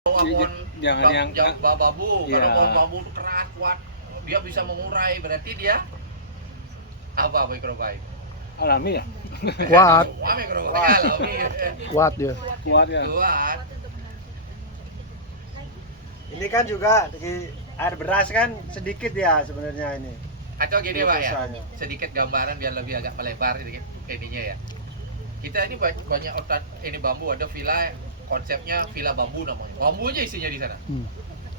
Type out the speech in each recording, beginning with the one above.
pohon Jangan yang bambu, iya. karena pohon bambu itu keras kuat, dia bisa mengurai, berarti dia apa microbiome? alami ya. Kuat. Wah, microbiome alami. Kuat dia. Kuat ya. Kuat. Ini kan juga di air beras kan sedikit ya sebenarnya ini. Atau gini Pak ya, Glukosanya. sedikit gambaran biar lebih agak melebar sedikit ininya ya. Kita ini banyak otak ini bambu, ada villa, konsepnya villa bambu namanya. Bambu aja isinya di sana.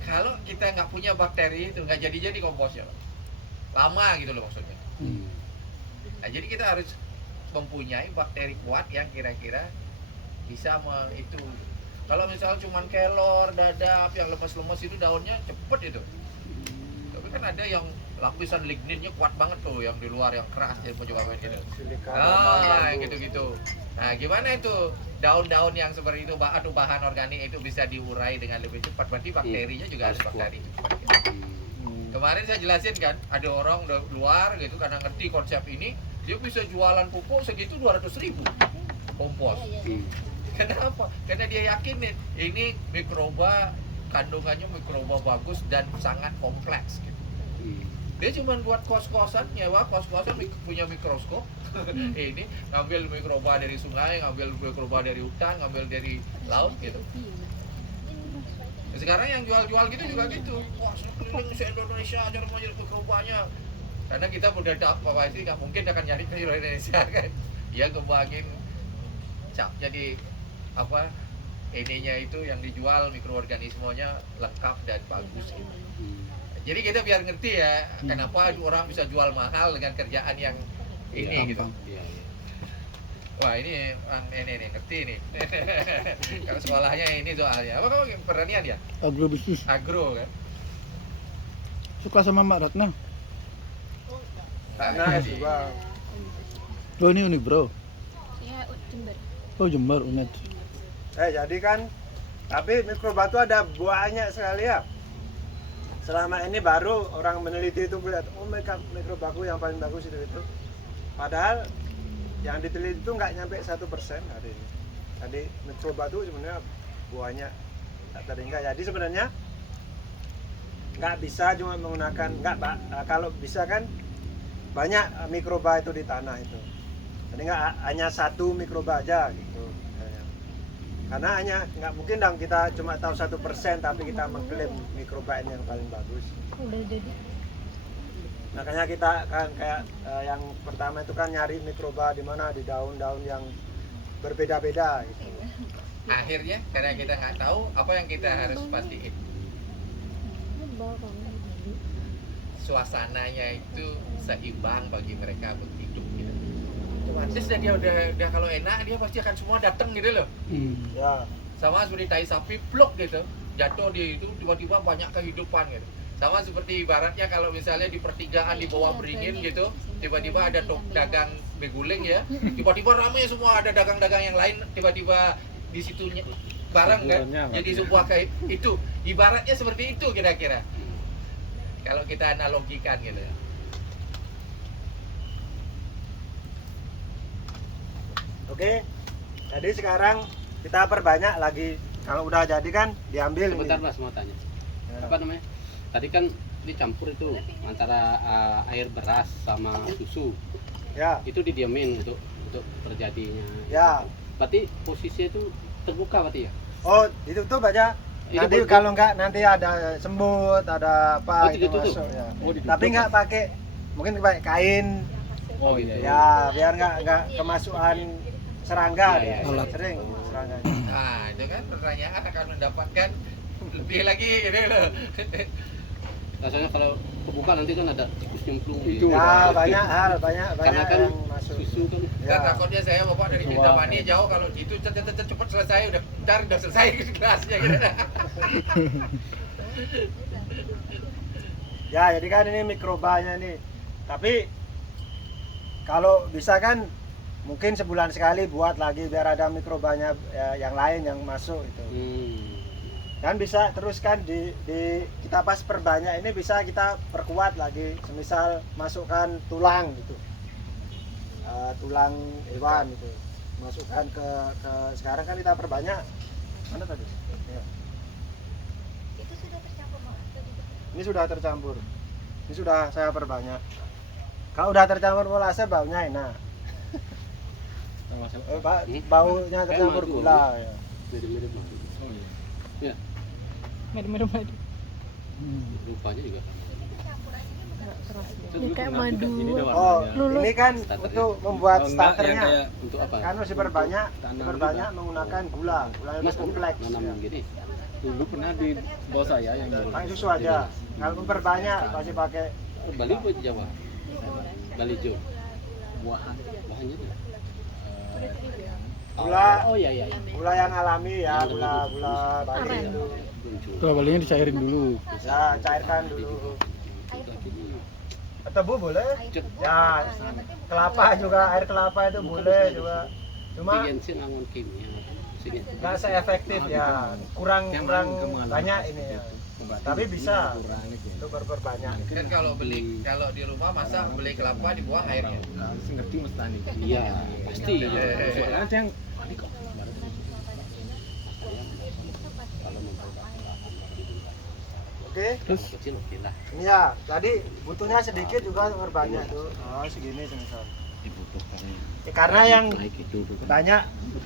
Kalau kita nggak punya bakteri itu nggak jadi komposnya, Pak. Lama gitu loh maksudnya. Nah, jadi kita harus mempunyai bakteri kuat yang kira-kira bisa itu. Kalau misalnya cuma kelor, dadap, yang lemes-lemes itu daunnya cepet itu. Tapi kan ada yang lapisan ligninnya kuat banget tuh, yang di luar yang keras, yang mau coba main gitu. Silika, Ah, bambu. gitu-gitu. Nah, gimana itu daun-daun yang seperti itu atau bahan organik itu bisa diurai dengan lebih cepat? Berarti bakterinya juga harus bakteri cepat. Kemarin saya jelasin kan, ada orang luar gitu karena ngerti konsep ini, dia bisa jualan pupuk segitu 200.000 kompos. Kenapa? Karena dia yakin nih, ini mikroba, kandungannya mikroba bagus dan sangat kompleks gitu. Dia cuma buat kos-kosan, nyewa kos-kosan punya mikroskop. Ini ngambil mikroba dari sungai, ngambil mikroba dari hutan, ngambil dari laut gitu. Sekarang yang jual-jual gitu juga gitu. Wah, keliling se-Indonesia aja mau nyari mikrobanya. Karena kita udah apa sih, nggak mungkin akan nyari ke seluruh Indonesia kan. Dia kembangin jadi apa ininya itu yang dijual mikroorganismenya lengkap dan bagus gitu. Jadi kita biar ngerti ya kenapa orang bisa jual mahal dengan kerjaan yang ini gitu. Wah, ini orang ini nih ngerti nih. Kalau sekolahnya ini soalnya apa kamu pertanian ya? Agrobisnis. Agro kan. Suka sama Mbak Ratna. Karena juga Oh ini bro. Ya, Jember. Oh Jember Unet. jadi kan tapi mikroba itu ada banyak sekali ya. Selama ini baru orang meneliti itu melihat mikrobaku yang paling bagus itu. Padahal yang diteliti itu nggak nyampe 1% hari ini. Jadi mikroba itu sebenarnya banyak tak terhingga. Jadi sebenarnya nggak bisa cuma menggunakan kalau bisa kan banyak mikroba itu di tanah itu. Jadi nggak hanya satu mikroba aja gitu. Karena hanya nggak mungkin dong kita cuma tahu 1% tapi kita mengklaim mikroba ini yang paling bagus. Makanya kita kan kayak yang pertama itu kan nyari mikroba di mana di daun-daun yang berbeda-beda gitu. Akhirnya karena kita nggak tahu apa yang kita harus pastiin. Suasananya itu seimbang bagi mereka untuk hidup gitu. Otomatis dia udah kalau enak dia pasti akan semua datang gitu loh. Ya. Sama seperti tai sapi pluk gitu, jatuh di itu tiba-tiba banyak kehidupan gitu. Sama seperti ibaratnya kalau misalnya di pertigaan di bawah beringin gitu, tiba-tiba ada dagang beguling ya, tiba-tiba ramai semua, ada dagang-dagang yang lain tiba-tiba di situnya bareng kan, jadi sebuah kayak itu ibaratnya seperti itu kira-kira. Kalau kita analogikan gitu. Oke. Jadi sekarang kita perbanyak lagi. Kalau udah jadi kan diambil. Sebentar ini. Mas mau tanya. Ya. Apa namanya? Tadi kan dicampur itu antara air beras sama susu. Ya. Itu didiamin untuk terjadinya. Ya. Berarti posisinya itu terbuka berarti ya? Oh, itu tuh banyak. Itu Nanti kalau enggak nanti ada semut, ada apa Oh, itu ditutup? masuk ya. Oh, ditutup. Tapi enggak pakai mungkin pakai kain Oh iya. ya biar enggak kemasukan serangga Ya, ya, ya, ya. sering serangga. Nah, itu kan pertanyaan akan mendapatkan lebih lagi gitu loh. Rasanya kalau kebuka nanti kan ada tikus nyemplung Itu. Ya, banyak hal, banyak Karena kan yang masuk. susu kan Kan takutnya saya bapak dari Keluar. Kintamani jauh, kalau itu cepet selesai udah selesai kelasnya gitu. Ya, jadi kan ini mikrobanya nih. Tapi kalau bisa kan mungkin sebulan sekali buat lagi biar ada mikrobanya ya, yang lain yang masuk itu. Kan bisa terus kan di kita pas perbanyak ini bisa kita perkuat lagi. Semisal masukkan tulang gitu. Tulang hewan gitu. Masukkan ke sekarang kan kita perbanyak. Mana tadi? Ya. Ini sudah tercampur. Ini sudah saya perbanyak. Kalau udah tercampur molase baunya enak. Baunya tercampur madu. gula ya. Mirip-mirip madu. Oh iya. Madu-madu madu. Rupanya juga sama. Itu Ini dulu kayak pernah madu. ini ada Oh, warnanya. Lulu. ini kan Starternya. untuk membuat Oh, enggak, yang starternya. kayak Untuk apa? Kan harus diperbanyak menggunakan gula yang Mas kompleks. nanam Ya. gini. dulu pernah di bawah saya yang Pakai susu aja. Kalau memperbanyak pasti pakai Oh, Bali apa di Jawa? Bali Jo. buahan Bahannya tuh. gula Oh iya iya. gula yang alami ya, gula Bali itu. Muncul. Tuh balinya dicairin dulu. Ya, cairkan dulu. Sudah gini. Tebu boleh? Cuk. Ya, kelapa juga, air kelapa itu boleh juga. Cuma Tapi bensin angon kimia. Sini. nggak seefektif ya, kurang banyak ini ya. Tapi bisa untuk berbanyak. Kan kalau di rumah masa beli kelapa dibuang airnya. ngerti Mas Tani. Iya, pasti. Soalnya ada yang Kalau Oke, terus kecil oke lah. ini ya. Tadi butuhnya sedikit juga berbanyak tuh. Oh, segini semisal. Dibutuhkan. Ya, karena yang Naik itu tuh. banyak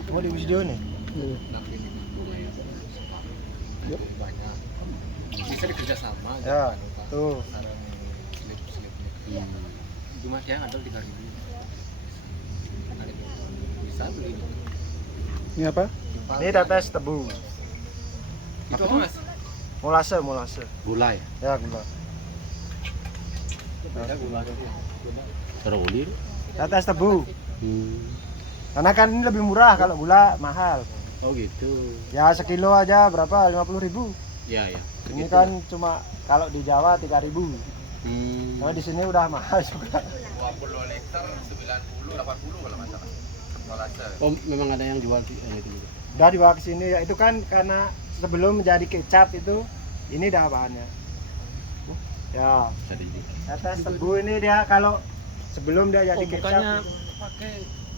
mau di video nih. banyak bisa dikerja sama gitu Ya, kan, Pak. tuh. Sarang slip-slipnya. Cuma yang ada 3.000. Bisa beli. Ini apa? Ini tetes tebu, Itu apa Mas? molase. Gula ya. Ya, gula. Ada gula. Serolir. Tetes tebu. Karena kan ini lebih murah, kalau gula mahal. Oh gitu. Ya sekilo aja berapa? 50.000. Ya ya. Ini kan cuma kalau di Jawa 3.000. Kalau di sini udah mahal juga. 20 liter 90 80 kalau nggak salah. Molase. Oh memang ada yang jual di itu juga. Udah dibawa ke sini ya, itu kan karena sebelum menjadi kecap itu ini dah bahannya. Ya, Bisa di. tetes tebu ini dia kalau sebelum dia jadi kecap bukannya itu. pakai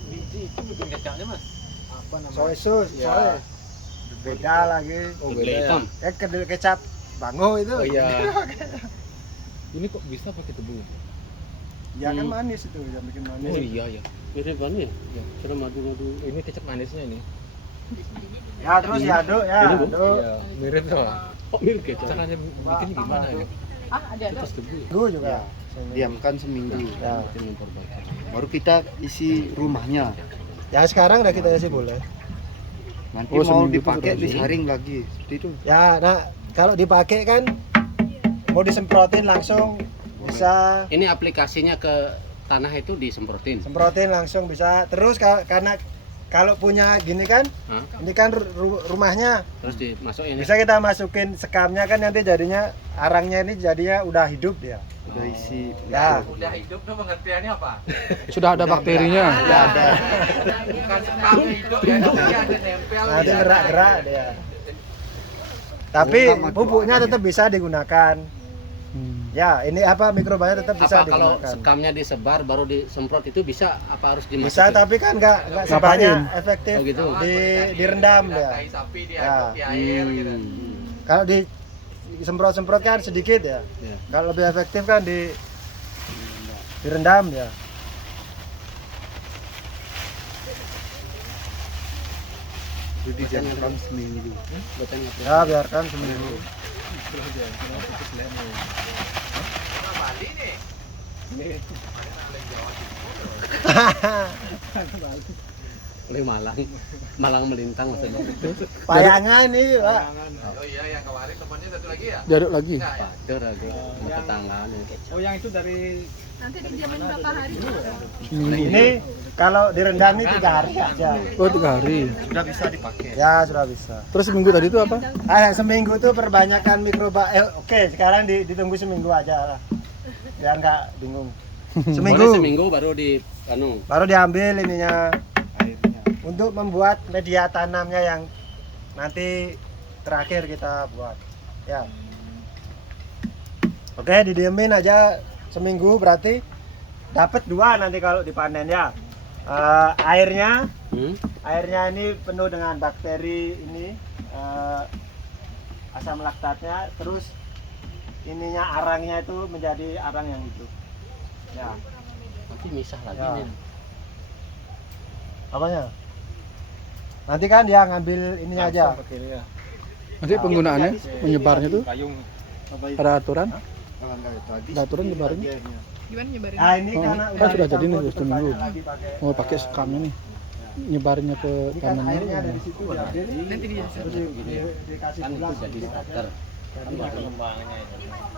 biji itu bikin kecapnya Mas? Apa namanya? Soy sauce, Ya. soy. Beda lagi. Oh, Kedelai beda ya. hitam. Kedelai kecap bango itu. Oh iya. Ini kok bisa pakai tebu? Ya kan manis itu, yang bikin manis. Oh iya ya. Mirip kan ya? Iya. Cara madu-madu. Ini kecap manisnya ini. Ya terus ya aduk ya, Ini, Bu? aduk. Iya, mirip sama. Oh mirip kecap. Caranya bikin gimana ini? Ah, ada. Terus tebu. ya? Tebu juga. Diamkan seminggu, Ya. Itu memperbaiki. baru kita isi rumahnya. Ya sekarang udah kita isi boleh. Nanti Oh, mau seminggu itu dipakai sudah disaring lagi, seperti itu. Ya, nah kalau dipakai kan mau disemprotin langsung bisa, Ini aplikasinya ke tanah itu disemprotin. semprotin langsung bisa. Terus karena kalau punya gini kan, Hah? ini kan rumahnya Terus dimasukin. bisa kita masukin sekamnya kan, nanti jadinya arangnya ini jadinya udah hidup dia. Udah isi. Ya, Udah hidup tuh pengertiannya apa? Sudah ada bakterinya. ya ada. Bukan sekam hidup ya, tapi dia ada nempel. Nanti ya. gerak-gerak dia. Tapi pupuknya tetap bisa digunakan. Ya, ini apa mikrobanya tetap bisa Apa kalau digunakan. sekamnya disebar baru disemprot itu bisa apa harus dimasukin? Bisa, tapi kan nggak sebanyak efektif. Oh, gitu. Direndam Ada ya. tai sapi dia Ya. di air gitu. Kalau disemprot-semprot kan sedikit ya. Ya. Kalau lebih efektif kan direndam ya. Itu didiamkan seminggu. Ya, biarkan seminggu. Mana Bali nih? Oleh Malang melintang maksudnya. Payangan nih, Pak. Oh iya, yang kemarin temannya satu lagi ya? Diaduk lagi. Enggak ya? Pader aku tetanggaan itu. Oh yang itu dari Nanti didiamin berapa hari? Ini kalau direndam ini 3 hari aja. Oh 3 hari. Sudah bisa dipakai. Ya, sudah bisa. Terus seminggu tadi itu apa? Seminggu tuh perbanyakan mikroba. Oke, sekarang ditunggu seminggu aja lah. Biar nggak bingung. Boleh Seminggu. seminggu baru di anu. Baru diambil ininya Airnya. untuk membuat media tanamnya yang nanti terakhir kita buat. Ya. Oke, didiemin aja seminggu, berarti dapat 2 nanti kalau dipanen ya. Airnya ini penuh dengan bakteri ini, asam laktatnya, terus ininya arangnya itu menjadi arang yang itu. Ya. Nanti misah lagi Ya. nih. Apanya? Nanti kan dia ngambil ininya aja. Langsung pakai ini ya. Nanti penggunaannya, menyebarnya tuh Payung. Apa itu? ada aturan? Jangan kayak tadi. Ada aturan nyebarinnya? Bagiannya. Gimana nyebarin? Nah, ini Oh, karena kan sudah jadi nih, dicampur, sudah terus minggu. banyak lagi pakai, Oh, pakai skamnya nih. Nyebarinnya ke Ini kan airnya tanamannya. dari situ diambil, Nanti dia terus dikasih Kan gula itu jadi sedikit aja. starter. Jadi Kan langsung-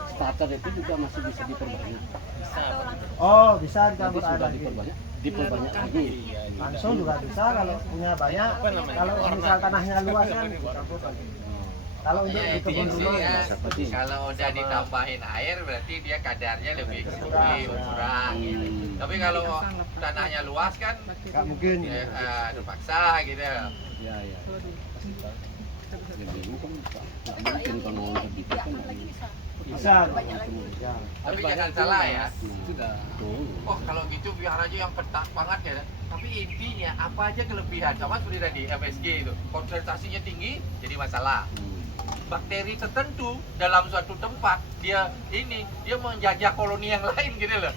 Starter itu juga masih bisa diperbanyak. Oh, bisa Nanti dicampur air sudah lagi. diperbanyak lagi. Langsung juga bisa kalau punya banyak. Kalau misal tanahnya luas kan dicampur lagi. Kalau untuk Ya, di kebun intinya rumah sih, seperti kalau udah ditambahin air berarti dia kadarnya lebih sedikit, kurang gitu. Tapi kalau tanahnya luas kan nggak mungkin. terpaksa gitu. Ya, ya. Jadi kan nggak mungkin kalau mau begitu kan nggak mungkin. Bisa. Ya. Tapi jangan salah ya. Sudah. Oh kalau gitu biar aja yang petak banget ya. Tapi intinya apa aja kelebihan sama seperti tadi MSG itu konsentrasinya tinggi jadi masalah. Bakteri tertentu dalam suatu tempat dia menjajah koloni yang lain gitu loh.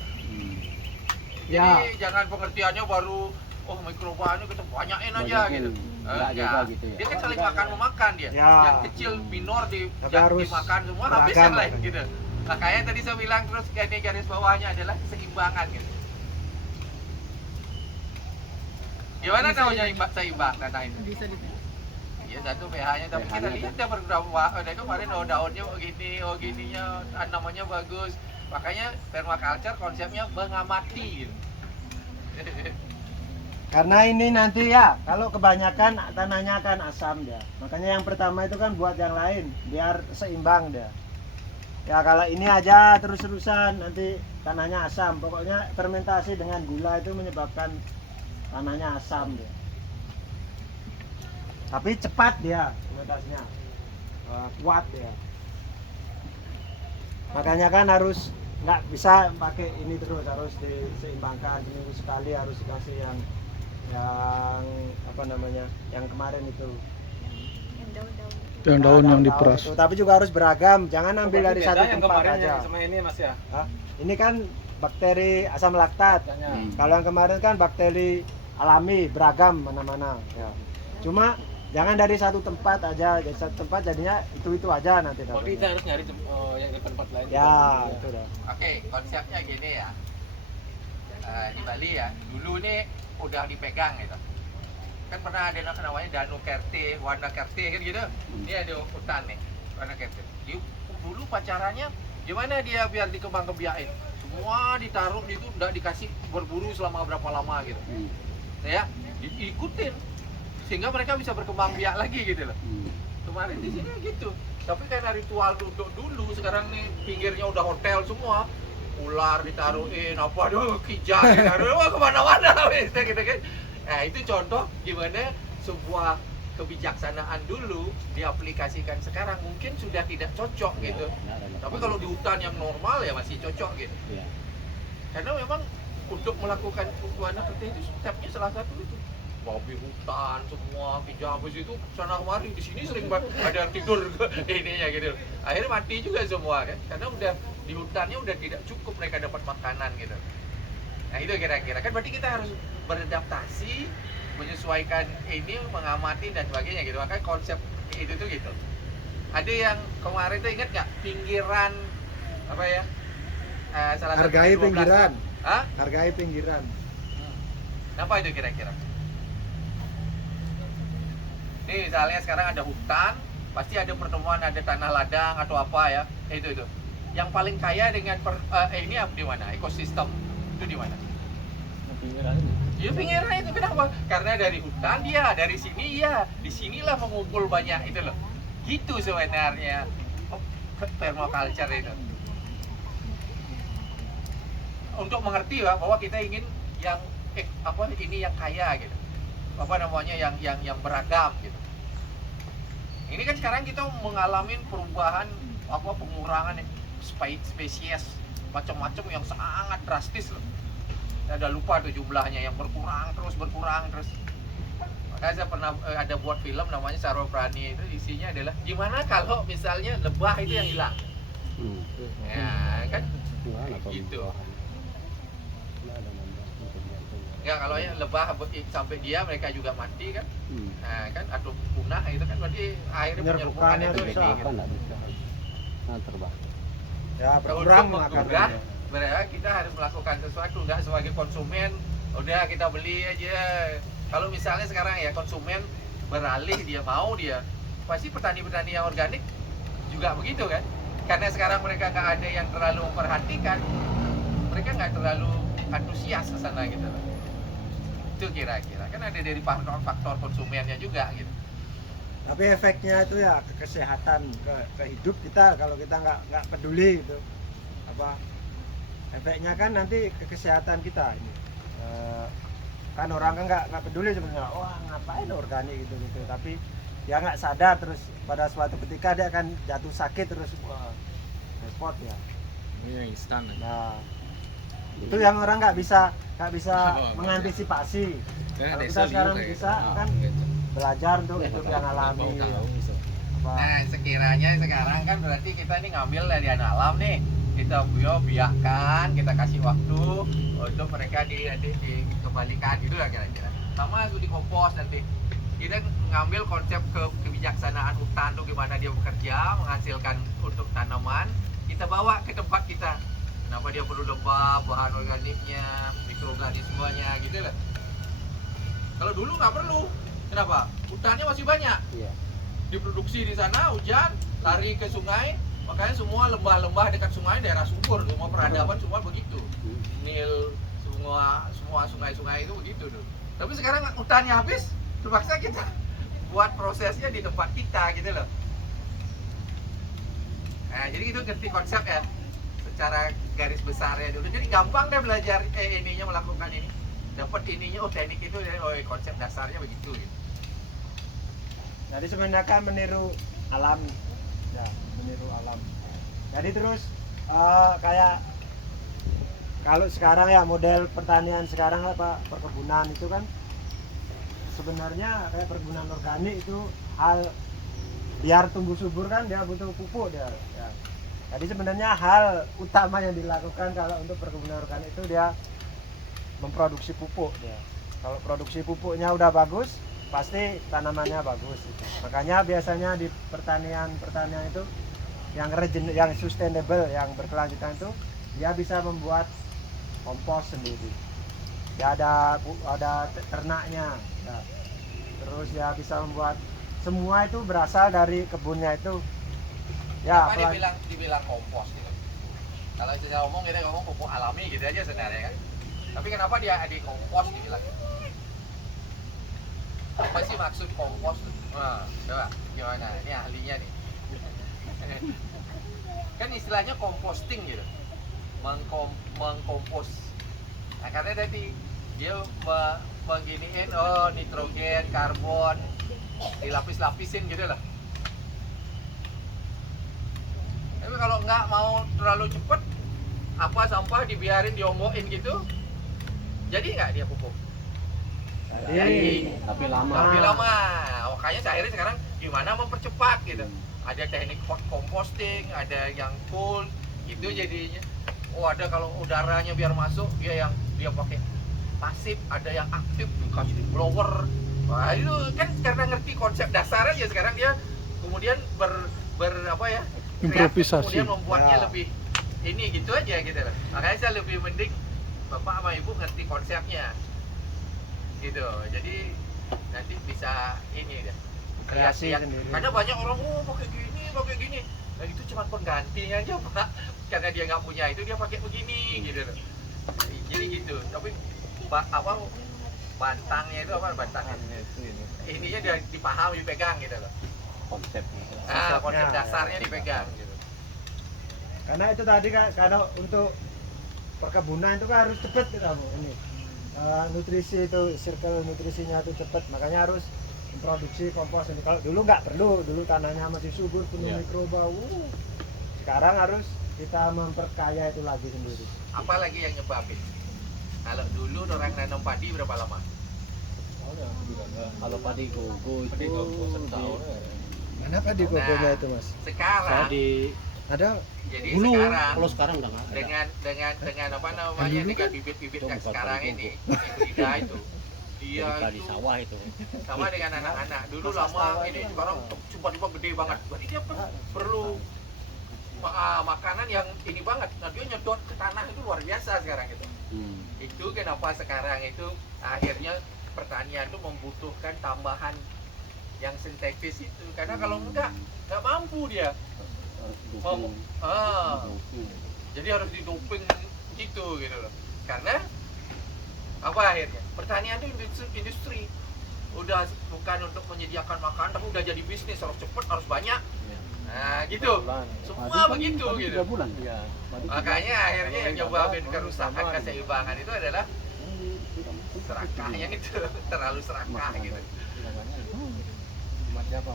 Ya. Jadi jangan pengertiannya baru oh mikrobanya kita banyakin aja Banyakin. gitu. Enggak juga Enggak. gitu ya. Dia kan saling makan memakan dia. Ya. Yang kecil minor Tapi harus dimakan semua habis beragam yang lain makanya. gitu. Makanya tadi saya bilang terus ini garis bawahnya adalah keseimbangan gitu. Gimana namanya seimbang tanah ini? Bisa di Iya satu pH-nya tapi kita lihat dia bergerak ada kemarin daunnya oh gininya tanamannya bagus. Makanya permaculture konsepnya mengamati gitu. Karena ini nanti ya, kalau kebanyakan tanahnya akan asam dia. Makanya yang pertama itu kan buat yang lain, biar seimbang dia. Ya kalau ini aja terus-terusan nanti tanahnya asam. Pokoknya fermentasi dengan gula itu menyebabkan tanahnya asam dia. Tapi cepat dia fermentasinya, kuat dia. Makanya kan harus nggak bisa pakai ini terus, harus diseimbangkan seminggu sekali, harus dikasih yang apa namanya, yang kemarin itu. Yang daun yang Daun-daun diperas. itu. Tapi juga harus beragam, jangan ambil dari satu yang tempat kemarin aja. sama ini Mas ya. Hah? Ini kan bakteri asam laktat. Katanya. Kalau yang kemarin kan bakteri alami, beragam mana-mana. Ya. Cuma jangan dari satu tempat aja, dari satu tempat jadinya itu aja nanti Oh, kita dapatnya. harus nyari yang di tempat lain. Ya, itu dah. Oke, konsepnya gini ya. Di Bali ya, dulu nih udah dipegang gitu. Kan pernah ada namanya Danu Kerte, Wana Kerte kan gitu. Ini ada hutan nih, Wana Kerte. Dulu pacarannya gimana dia biar dikembang-kebiakin? Semua ditaruh di itu, udah dikasih berburu selama berapa lama gitu. Ya, diikutin sehingga mereka bisa berkembang biak lagi gitu loh. Kemarin di sini gitu. Tapi karena ritual duduk dulu, sekarang nih pinggirnya udah hotel semua. Ular ditaruhin, apa aduh kijang ditaruh, wah kemana-mana wes gitu kan. Nah itu contoh gimana sebuah kebijaksanaan dulu diaplikasikan sekarang mungkin sudah tidak cocok gitu. Tapi kalau di hutan yang normal ya masih cocok gitu. Ya. Karena memang untuk melakukan Wana Kerte itu stepnya salah satu itu. Babi hutan semua kijang habis itu sana kemari di sini sering banget ada yang tidur ininya gitu. Akhirnya mati juga semua kan karena udah di hutannya udah tidak cukup mereka dapat makanan gitu. Nah itu kira-kira kan berarti kita harus beradaptasi, menyesuaikan ini, mengamati dan sebagainya gitu. Makanya konsep itu tuh gitu. Ada yang kemarin tuh ingat nggak pinggiran apa ya? Salah satu Hargai 12. pinggiran. Hah? Hargai pinggiran. Apa itu kira-kira? Nih misalnya sekarang ada hutan, pasti ada pertemuan, ada tanah ladang atau apa ya? Itu. Yang paling kaya dengan ini di mana? Ekosistem itu di mana? Ya pinggiran itu kenapa? Karena dari hutan dia, dari sini ya, disinilah mengumpul banyak itu loh. Gitu sebenarnya permaculture itu. Untuk mengerti bahwa kita ingin yang ini yang kaya gitu. Apa namanya yang beragam gitu. Ini kan sekarang kita mengalami perubahan pengurangan spesies macam-macam yang sangat drastis loh. Ada lupa tuh jumlahnya yang berkurang terus. Makanya saya pernah ada buat film namanya Sarwa Prani itu isinya adalah gimana kalau misalnya lebah itu yang hilang. Ya kan Gimana kalau gitu. bahan? Nggak ada nambah untuk jantung. Enggak, kalau yang lebah sampai dia mereka juga mati kan. Hmm. Nah, kan atau punah itu kan berarti akhirnya Penyerbukannya penyerbukannya itu susah. ini Apa gitu. nggak bisa? Nah, terbang. Ya Kalau berkurang untuk makan. menggugah, berarti kita harus melakukan sesuatu, nggak sebagai konsumen udah kita beli aja. Kalau misalnya sekarang ya konsumen beralih dia mau dia, pasti petani-petani yang organik juga begitu kan? Karena sekarang mereka nggak ada yang terlalu memperhatikan, mereka nggak terlalu antusias ke sana gitu. Itu kira-kira kan ada dari faktor konsumennya juga gitu. Tapi efeknya itu ya ke kesehatan, ke hidup kita kalau kita nggak peduli gitu. Apa efeknya kan nanti ke kesehatan kita ini. Kan orang kan nggak peduli sebenarnya. Wah ngapain organik gitu. Tapi dia nggak sadar terus pada suatu ketika dia akan jatuh sakit terus wah, repot ya. Ini yang instan. Nah itu yang orang nggak bisa mengantisipasi. Kalau kita sekarang bisa kan belajar untuk hidup yang alami. Apa, Nah, sekiranya sekarang kan berarti kita ini ngambil dari anak alam nih. Kita biarkan, kita kasih waktu untuk mereka dikembalikan gitu lah kira-kira. Sama studi kompos nanti. Kita ngambil konsep kebijaksanaan hutan tuh gimana dia bekerja, menghasilkan untuk tanaman, kita bawa ke tempat kita. Kenapa dia perlu lebah, bahan organiknya, mikroorganismenya gitu lah. Kalau dulu nggak perlu. Kenapa? Hutannya masih banyak. Iya. Diproduksi di sana, hujan, lari ke sungai, makanya semua lembah-lembah dekat sungai daerah subur, semua peradaban semua begitu. Nil, semua sungai-sungai itu begitu tuh. Tapi sekarang hutannya habis, terpaksa kita buat prosesnya di tempat kita gitu loh. Nah, jadi itu ngerti konsep ya, secara garis besarnya dulu. Jadi gampang deh belajar ininya melakukan ini. Dapat ininya, oh teknik itu, oh konsep dasarnya begitu. Gitu. jadi sebenarnya kan meniru alam, ya meniru alam. Jadi terus kayak kalau sekarang ya model pertanian sekarang apa perkebunan itu kan sebenarnya kayak perkebunan organik itu hal biar tumbuh subur kan dia butuh pupuk dia. Ya. Jadi sebenarnya hal utama yang dilakukan kalau untuk perkebunan organik itu dia memproduksi pupuk dia. Kalau produksi pupuknya udah bagus, pasti tanamannya bagus. Gitu. Makanya biasanya di pertanian itu yang sustainable, yang berkelanjutan itu dia bisa membuat kompos sendiri. Dia ada ternaknya. Ya. Terus dia bisa membuat semua itu berasal dari kebunnya itu. Ya, Apa dibilang kompos gitu. Kalau kita ngomong pupuk alami gitu aja sebenarnya kan. Tapi kenapa dia di kompos dibilang? Apa sih maksud kompos? Nah, coba gimana? Ini ahlinya nih. Kan istilahnya composting gitu. Mengkompos. Nah, karena tadi dia mengginiin nitrogen, karbon dilapis-lapisin gitu lah. Tapi kalau nggak mau terlalu cepet, apa sampah dibiarin diomokin gitu, jadi nggak dia pupuk? Jadi, Tapi lama. tapi lama. Makanya akhirnya sekarang gimana mempercepat gitu. Ada teknik hot composting, ada yang cool, gitu jadinya. Oh ada kalau udaranya biar masuk, dia pakai pasif, ada yang aktif dikasih blower. Wah itu kan karena ngerti konsep dasar aja sekarang dia kemudian apa ya? Improvisasi. Kemudian membuatnya Ya. lebih ini gitu aja gitu loh. Makanya saya lebih mending bapak sama ibu ngerti konsepnya gitu. Jadi nanti bisa ini deh Kreasi lihat. sendiri. Karena banyak orang pakai gini. Nah itu cuma penggantinya aja pak. Karena dia nggak punya itu dia pakai begini gitu loh. Jadi gitu. Tapi bantangnya itu apa bantangnya? Ininya dia dipahami, dipegang gitu loh. Konsepnya. Konsep Ya, dasarnya ya. dipegang gitu. Karena itu tadi kan kalau untuk perkebunan itu kan harus cepat kamu ini. Nutrisi itu circle nutrisinya itu cepat, makanya harus memproduksi kompos ini. Kalau dulu nggak perlu, dulu tanahnya masih subur penuh Iya. mikroba. Sekarang harus kita memperkaya itu lagi sendiri. Apalagi yang nyebabin? Kalau dulu orang nanam padi berapa lama? Kalau padi gogo itu Padi gogo setahun. di- Mana padi gogonya itu mas? Sekarang saya di Ada Jadi Dulu, sekarang kalau sekarang udah nggak ada. dengan apa namanya dengan bibit-bibit yang sekarang ini hibrida itu dia Jadi di itu sawah itu. sama dengan anak-anak dulu lama ini sekarang coba-coba gede banget berarti dia perlu makanan yang ini banget nah dia nyedot ke tanah itu luar biasa sekarang itu itu kenapa sekarang itu akhirnya pertanian itu membutuhkan tambahan yang sintetis itu karena kalau enggak mampu dia Dukung. jadi harus didoping gitu loh karena apa akhirnya pertanian itu industri udah bukan untuk menyediakan makanan tapi udah jadi bisnis harus cepet harus banyak nah gitu semua begitu gitu 3 bulan. Iya. makanya akhirnya yang nyebabin kerusakan keseimbangan itu adalah serakahnya itu terlalu serakah gitu Umat siapa?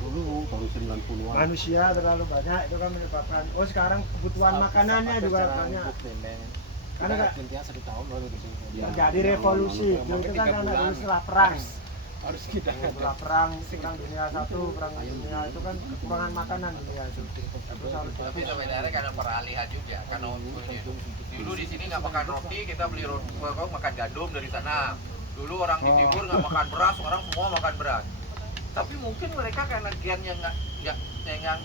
Dulu tahun 90-an. manusia terlalu banyak itu kan menyebabkan. Oh sekarang kebutuhan makanannya juga banyak. Karena nggak- intinya 1 tahun baru gitu. Terjadi revolusi. Dulu itu kan karena dulu setelah perang. Harus kita Setelah perang dunia 1, perang dunia itu kan kekurangan makanan dunia itu. Terus harus tapi sebenarnya karena peralihan juga karena dulu di sini nggak makan roti kita beli roti makan gandum dari sana dulu orang di timur nggak makan beras sekarang semua makan beras tapi mungkin mereka karena gen yang nggak yang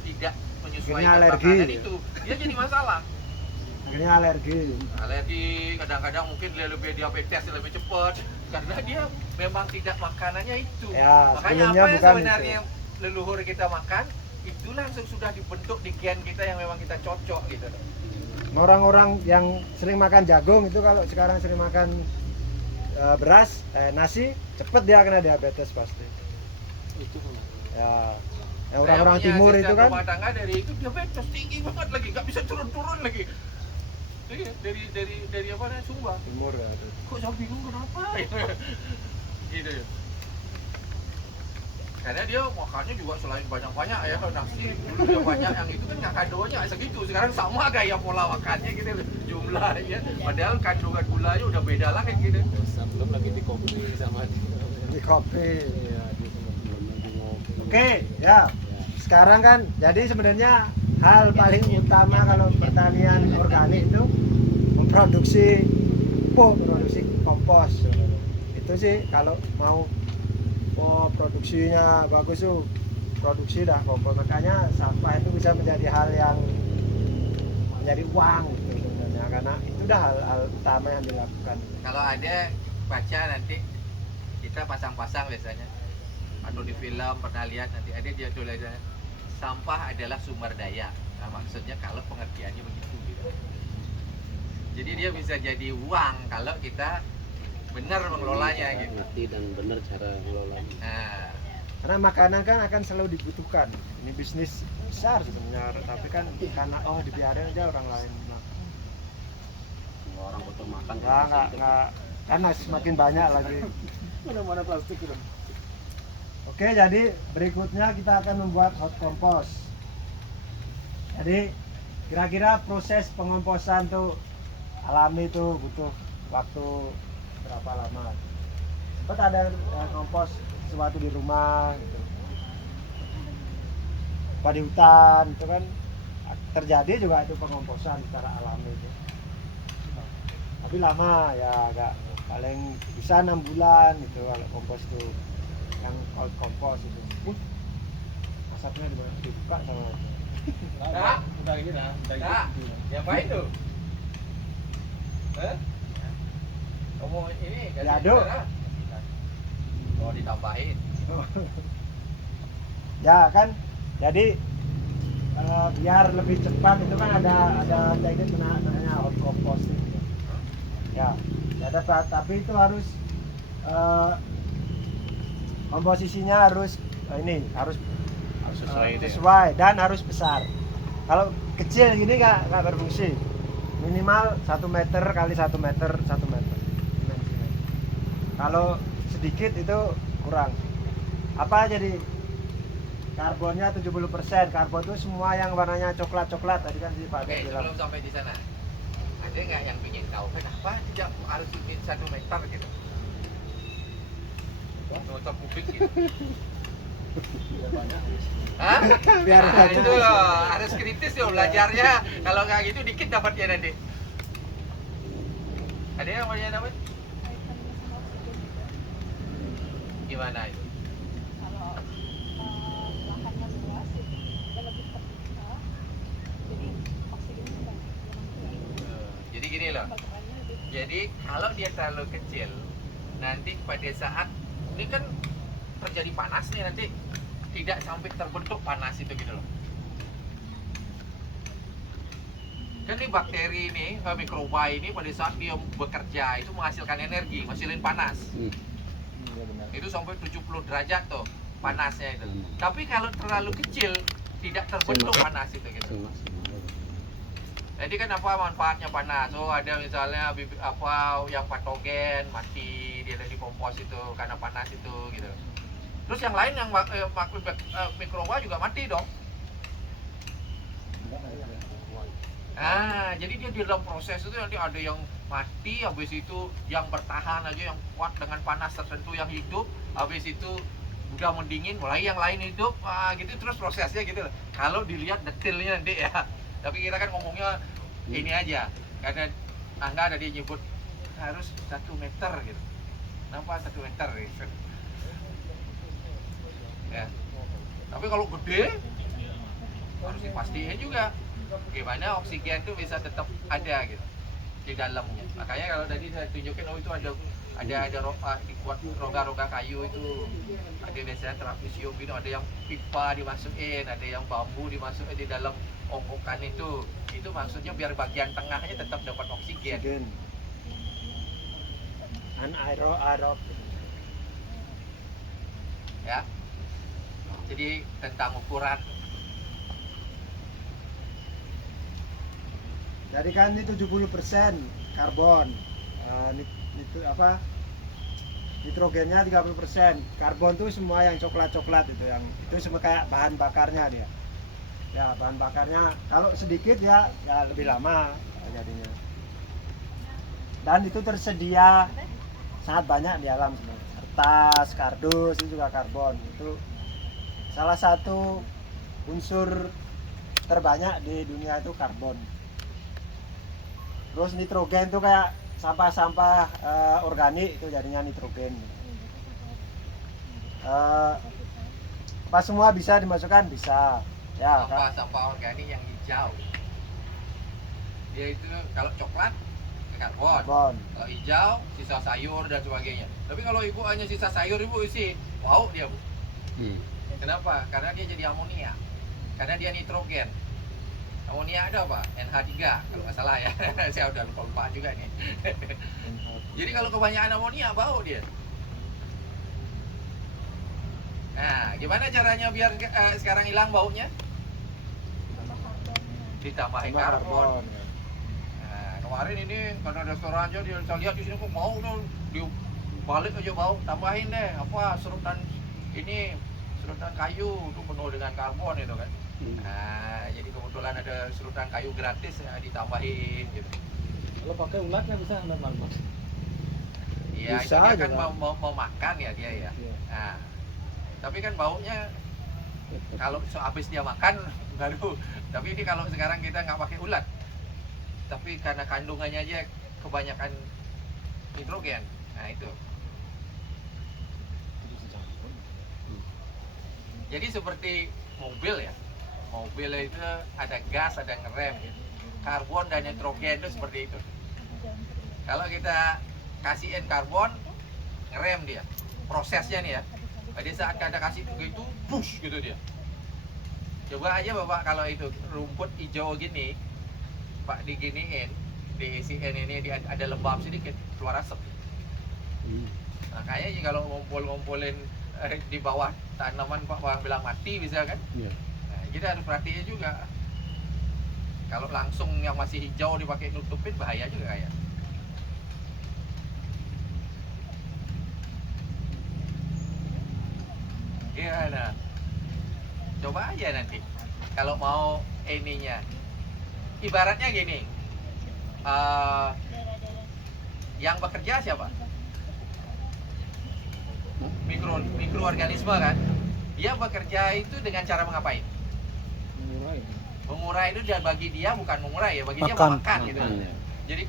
tidak menyesuaikan Gennya alergi. makanan itu dia jadi masalah akhirnya alergi. Kadang-kadang mungkin dia lebih diabetes lebih cepat karena dia memang tidak makanannya itu Ya, makanya sebelumnya apa yang bukan sebenarnya leluhur kita makan itu langsung sudah dibentuk di gen kita yang memang kita cocok gitu Orang-orang yang sering makan jagung itu kalau sekarang sering makan beras, nasi, cepet dia kena diabetes pasti. Itu Ya. Saya Orang-orang punya timur asisten itu kan rumah tangga dari itu diabetes tinggi banget lagi nggak bisa turun-turun lagi iya, dari apa namanya Sumba timur ya. kok saya bingung kenapa gitu ya karena dia makannya juga selain banyak-banyak ya nasi dulu dia banyak yang itu kan nggak kadonya segitu sekarang sama gaya pola makannya gitu jumlahnya padahal kandungan gulanya udah beda lah kayak gitu Sebelum lagi di kopi sama Di kopi. Iya, di sebelum lagi ngopi. Oke, ya. Sekarang kan jadi sebenarnya hal paling utama kalau pertanian organik itu memproduksi pupuk, produksi kompos. Itu sih kalau mau produksinya bagus tuh produksi dah kompos. Makanya sampah itu bisa menjadi hal yang menjadi uang gitu sebenarnya karena itu dah hal utama yang dilakukan. kalau ada baca nanti kita pasang-pasang biasanya atau di film pernah lihat nanti ada dia tulisannya sampah adalah sumber daya nah maksudnya kalau pengertiannya begitu gitu. Jadi dia bisa jadi uang kalau kita benar mengelolanya gitu ngerti dan benar cara ngelolanya. nah Karena makanan kan akan selalu dibutuhkan. Ini bisnis besar sebenarnya, tapi kan karena dibiarin aja orang lain. Semua orang butuh makan. Nggak, karena semakin banyak lagi. Mana-mana plastik itu. Oke, jadi berikutnya kita akan membuat hot compost. Jadi kira-kira proses pengomposan tuh alami tuh butuh waktu berapa lama? Sempat ada kompos sesuatu di rumah gitu. Apa di hutan itu kan terjadi juga itu pengomposan secara alami itu. Tapi lama ya agak paling bisa 6 bulan gitu kalau kompos tuh yang cold kompos itu. Asapnya dibuka sama Udah ini dah. Nah, ngapain tuh? Kamu ini kasih Diaduk. darah? Oh ditambahin. ya kan jadi biar lebih cepat itu kan ada teknik namanya hot composting ya ada tapi itu harus komposisinya harus sesuai dan harus besar. Kalau kecil gini nggak berfungsi, minimal 1 meter kali 1 meter 1 meter dimensinya. Kalau sedikit itu kurang. Apa jadi karbonnya 70%. Karbon itu semua yang warnanya coklat-coklat tadi kan si Pak Oke, Dek bilang. sebelum sampai di sana, ada nggak yang ingin tahu kenapa tidak harus bikin 1 meter gitu? Untuk publik gitu. Hah? Biar Nah, bagus. itu loh, harus kritis loh belajarnya. Kalau nggak gitu dikit dapatnya nanti. Ada yang mau dapat? Gimana itu? Kalau lahannya luas itu dia lebih terbuka, jadi oksigennya banyak. Jadi gini loh. Baterannya lebih Jadi kalau dia terlalu kecil, nanti pada saat ini kan terjadi panas nih nanti tidak sampai terbentuk panas itu gitu loh. Kan nih bakteri ini, mikroba ini pada saat dia bekerja itu menghasilkan energi, menghasilkan panas. Iya benar. Itu sampai 70 derajat tuh panasnya itu. Tapi kalau terlalu kecil tidak terbentuk panas itu gitu. Jadi kan apa manfaatnya panas? Oh ada misalnya apa yang patogen mati dia di kompos itu karena panas itu gitu. Terus yang lain yang mikroba juga mati dong. Ah, jadi dia di dalam proses itu nanti ada yang mati, habis itu yang bertahan aja yang kuat dengan panas tertentu yang hidup, habis itu udah mendingin mulai yang lain hidup, gitu terus prosesnya gitu loh. Kalau dilihat detailnya nanti ya. Tapi kita kan ngomongnya ini aja, karena Anda ada dia nyebut harus 1 meter gitu. Kenapa 1 meter gitu? Ya. Tapi kalau gede harus dipastiin juga gimana oksigen itu bisa tetap ada gitu di dalamnya. Makanya kalau tadi saya tunjukin itu ada di rongga-rongga kayu itu ada biasanya trapesium gitu, ada yang pipa dimasukin, ada yang bambu dimasukin di dalam ongkokan itu maksudnya biar bagian tengahnya tetap dapat oksigen. Oksigen. Anaerob. Ya. Jadi tentang ukuran. Jadi kan ini 70% karbon, nitrogennya 30%. Karbon tuh semua yang coklat-coklat itu semua kayak bahan bakarnya dia. Ya bahan bakarnya kalau sedikit ya lebih lama jadinya. Dan itu tersedia sangat banyak di alam sebenarnya. Kertas, kardus itu juga karbon. Itu salah satu unsur terbanyak di dunia itu karbon. Terus nitrogen itu kayak sampah-sampah organik itu jadinya nitrogen. Apa semua bisa dimasukkan? Bisa. Ya, kan? Sampah organik yang hijau. Dia itu kalau coklat karbon. Kalau hijau sisa sayur dan sebagainya. Tapi kalau ibu hanya sisa sayur ibu isi, bau dia bu. Kenapa? Karena dia jadi amonia. Karena dia nitrogen. Amonia ada apa? NH3 kalau nggak salah ya. Saya udah lupa juga nih. Jadi kalau kebanyakan amonia bau dia. Nah, gimana caranya biar sekarang hilang baunya? Ditambahin karbon. Nah, kemarin ini karena restoran aja dia saya lihat di sini kok mau tuh di balik aja bau, tambahin deh apa serutan kayu itu penuh dengan karbon itu kan. Nah, jadi kebetulan ada serutan kayu gratis ya ditambahin gitu. Kalau pakai ulatnya bisa normal mas. Iya, itu Bisa dia kan juga. mau makan ya dia ya. Iya. Nah, tapi kan baunya kalau habis dia makan baru. Tapi ini kalau sekarang kita nggak pakai ulat, tapi karena kandungannya aja kebanyakan nitrogen. Nah itu. Jadi seperti mobil ya. Mobil itu ada gas, ada ngerem. Karbon dan nitrogen itu seperti itu. Kalau kita kasihin karbon, ngerem dia. Prosesnya nih ya. Pada saat kita kasih begitu, push gitu dia. Coba aja Bapak kalau itu rumput hijau gini, Pak diginiin, diisiin ini ada lembab sedikit, keluar asap. Makanya kalau ngumpulin di bawah tanaman Pak orang bilang mati bisa kan? Iya. Nah, kita harus perhatiin juga. Kalau langsung yang masih hijau dipakai nutupin bahaya juga ya. Gimana? Coba aja nanti. Kalau mau ininya, ibaratnya gini. Yang bekerja siapa? Mikroorganisme kan. Dia bekerja itu dengan cara mengapain? Mengurai. Mengurai itu dia bagi dia bukan mengurai ya, bagi dia Makan. makan gitu. Makan, ya. Jadi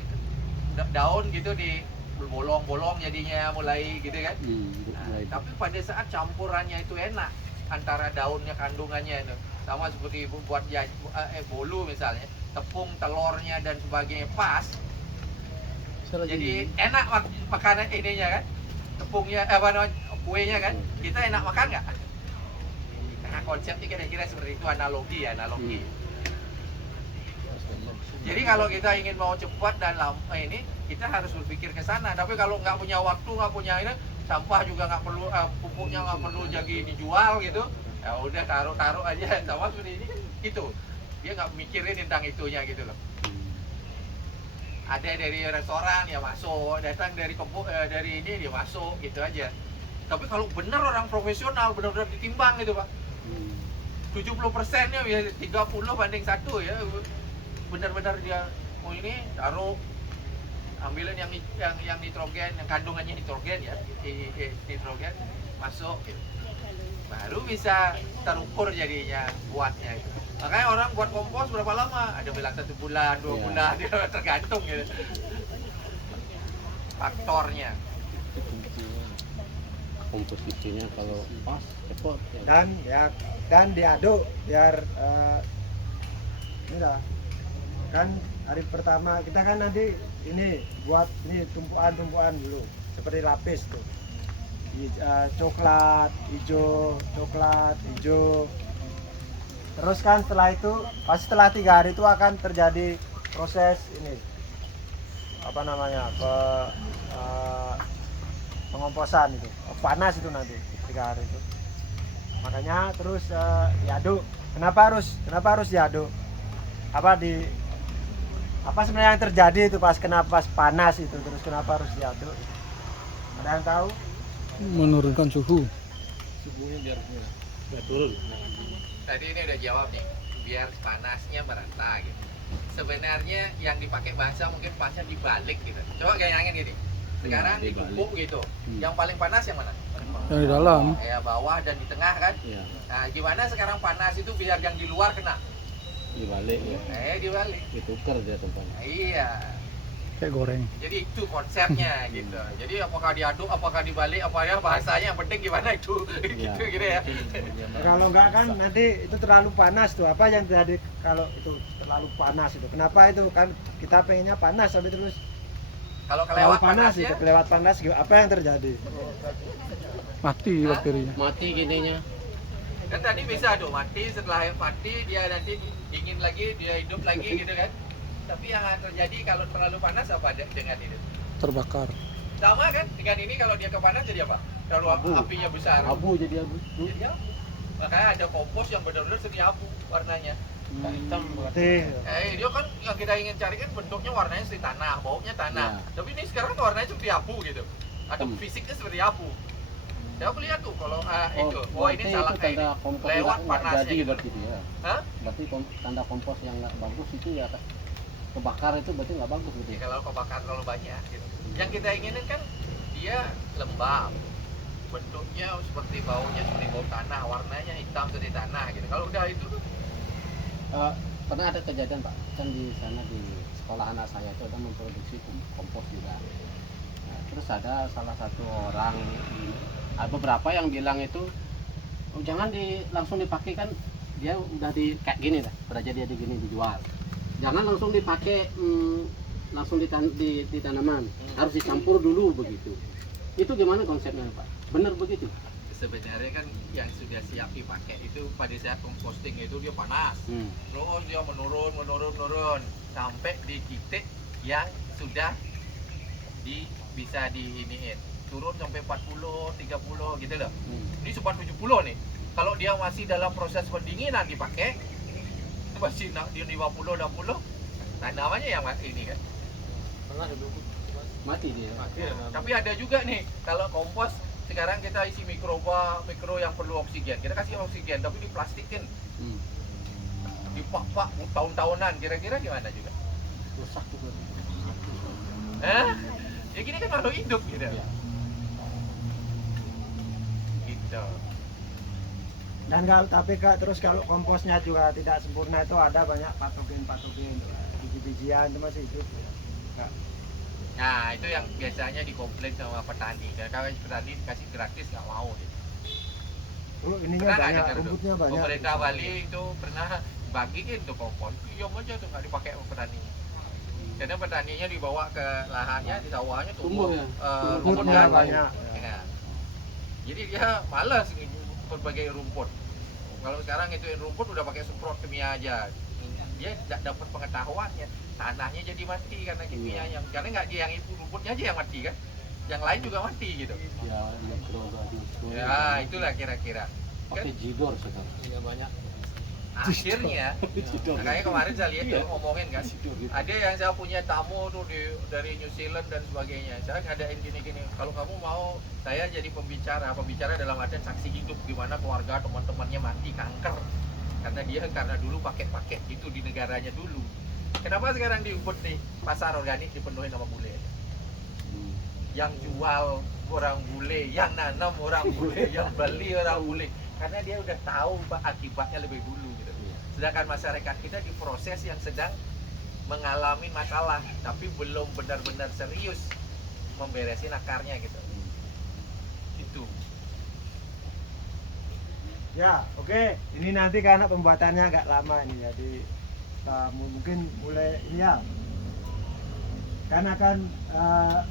daun gitu di bolong-bolong jadinya mulai gitu kan. Mulai. Tapi pada saat campurannya itu enak antara daunnya kandungannya itu sama seperti ibu buat bolu misalnya, tepung, telurnya dan sebagainya pas. Jadi enak makanan ininya kan, tepungnya kuenya kan, kita enak makan nggak? Nah konsepnya kira-kira seperti itu, analogi. Jadi kalau kita ingin mau cepat dan lama ini, kita harus berpikir ke sana. Tapi kalau nggak punya waktu, nggak punya ini, sampah juga nggak perlu, pupuknya nggak perlu jadi dijual gitu. Ya udah taruh aja, sama seperti ini kan gitu. Dia nggak mikirin tentang itunya gitu loh. Ada dari restoran ya masuk, datang dari dari ini dia masuk gitu aja. Tapi kalau benar orang profesional benar-benar ditimbang gitu Pak. 70%-nya ya 30 banding 1 ya. Benar-benar dia mau ini taruh, ambilin yang nitrogen, yang kandungannya nitrogen ya, nitrogen masuk gitu. Baru bisa terukur jadinya kuatnya itu. Makanya orang buat kompos berapa lama? Ada bilang 1 bulan, 2 bulan, dia tergantung gitu. Faktornya. Komposisinya kalau pas cepat ya. Dan diaduk biar ini dah. Kan hari pertama kita kan nanti ini buat ini tumpuan dulu seperti lapis tuh. Coklat, hijau, terus kan setelah itu pasti setelah 3 hari itu akan terjadi proses ini apa namanya pengomposan itu, panas itu nanti 3 hari itu, makanya terus diaduk. Kenapa harus diaduk? Apa sebenarnya yang terjadi itu pas panas itu, terus kenapa harus diaduk? Ada yang tahu? Menurunkan suhu. Subuhnya biar turun. Tadi ini udah jawab nih, biar panasnya merata gitu. Sebenarnya yang dipakai bahasa mungkin pasnya dibalik gitu. Coba bayangin gini. Sekarang ditumpuk gitu. Yang paling panas yang mana? Yang di dalam. Ya bawah dan di tengah kan. Iya. Nah, gimana sekarang panas itu biar yang di luar kena? Dibalik ya. Dibalik. Ditukar dia tempatnya. Iya. Kayak goreng. Jadi itu konsepnya gitu. Jadi apakah diaduk, apakah dibalik, apa ya bahasanya yang penting gimana itu gitu ya. Kalau enggak kan nanti itu terlalu panas tuh. Apa yang terjadi kalau itu terlalu panas itu? Kenapa itu kan kita pengennya panas tapi terus kalau terlalu kelewat panas panasnya, itu kelewat panas apa yang terjadi? Mati bakterinya. Mati gininya. kan tadi bisa tuh mati, setelah mati dia nanti dingin lagi, dia hidup lagi gitu kan. Tapi yang terjadi kalau terlalu panas apa dengan ini? Terbakar. Sama kan dengan ini, kalau dia kepanas jadi apa? Terlalu apinya besar. Abu jadi abu. Jadi apa? Makanya ada kompos yang benar-benar seni abu warnanya. Hitam Berarti Dia kan yang kita ingin cari kan bentuknya warnanya seperti tanah, baunya tanah. Tapi ini sekarang warnanya seperti abu gitu. Atau fisiknya seperti abu. Saya lihat tuh kalau itu, ini salah kayak ini. Lewat panasnya jadi gitu. berarti dia. Hah? Berarti tanda kompos yang nggak bagus itu ya kebakar itu berarti nggak bagus gitu. Ya, kalau kebakar terlalu banyak gitu. Yang kita inginin kan dia lembab, bentuknya seperti baunya seperti bau tanah, warnanya hitam seperti tanah gitu. Kalau udah itu Pernah ada kejadian Pak, kan di sana di sekolah anak saya itu ada memproduksi kompos juga. Nah, terus ada salah satu orang, beberapa yang bilang itu jangan langsung dipakai, kan dia udah kayak gini dah, udah jadi gini dijual. Jangan langsung dipakai langsung di tanaman, harus dicampur dulu begitu. Itu gimana konsepnya Pak? Benar begitu? sebenarnya kan yang sudah siap dipakai itu pada saat composting itu dia panas, terus dia menurun sampai di titik yang sudah bisa diiniin, turun sampai 40, 30 gitu loh. Ini sempat 70 nih. Kalau dia masih dalam proses pendinginan dipakai, masih di 50, 60, nah namanya yang ini kan mati dia. Tapi ada juga nih, kalau kompos sekarang kita isi mikro yang perlu oksigen, kita kasih oksigen tapi diplastikin, dipak-pak tahun-tahunan, kira-kira gimana juga? Rusak juga. Ya gini kan makhluk hidup gitu. Ya. Gitu. Dan kalau tapi terus kalau komposnya juga tidak sempurna itu ada banyak patogen biji-bijian itu masih hidup. Nah itu yang biasanya dikomplain sama petani. Dan kalau petani dikasih gratis nggak mau. Ininya Pernah nggak banyak, dengar tuh? rumputnya banyak. Pemerintah Bali itu pernah bagiin tuh kompos. Iya aja tuh nggak dipakai sama petani. Karena petaninya dibawa ke lahannya, di sawahnya tumbuh Tumbuh ya? Rumputnya rumput banyak. Ya. Jadi dia malas berbagai rumput. Kalau sekarang ituin rumput udah pakai semprot kimia aja. Dia tidak dapat pengetahuannya. Tanahnya jadi mati karena kimianya. Karena nggak dia yang itu rumputnya aja yang mati kan. Yang lain juga mati gitu. Ya, mikroorganisme. Ya itulah kira-kira. Pakai jidor sekarang. Iya banyak. Akhirnya, makanya kemarin saya lihat tuh ngomongin kan, ada yang saya punya tamu tuh dari New Zealand dan sebagainya. Saya ngadain gini-gini. Kalau kamu mau, saya jadi pembicara dalam artian saksi hidup gimana keluarga teman-temannya mati kanker karena dulu pakai itu di negaranya dulu. Kenapa sekarang diumput nih pasar organik dipenuhi sama bule? Yang jual orang bule, yang nanam orang bule, yang beli orang bule. Karena dia udah tahu akibatnya lebih dulu gitu. Sedangkan masyarakat kita di proses yang sedang mengalami masalah tapi belum benar-benar serius memberesin akarnya gitu. Itu. Ya, oke. Ini nanti karena pembuatannya agak lama ini, jadi mungkin mulai ini ya. Karena kan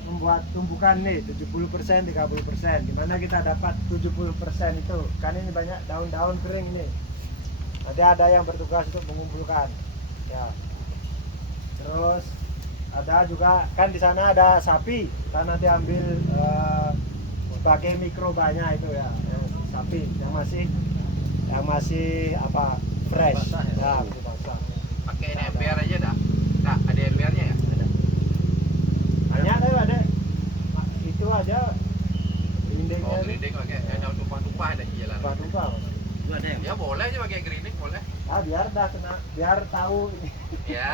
membuat tumbukan nih 70%, 30%. Gimana kita dapat 70% itu? Kan ini banyak daun-daun kering ini. Nanti ada yang bertugas untuk mengumpulkan. Ya. Terus ada juga kan di sana ada sapi. Kita nanti ambil sebagai mikrobanya itu ya, yang sapi yang masih apa fresh. Basah ya? Ya, masih basah. Pakai ini ember aja dah. Nah, ada embernya ya? Banyak tuh ada. Itu aja. Grindingnya Oh, itu. grinding pakai daun tumpah-tumpah ada di jalan. Tumpah-tumpah. Itu ada yang Ya boleh aja pakai grinding boleh. Biar tahu ini. Ya,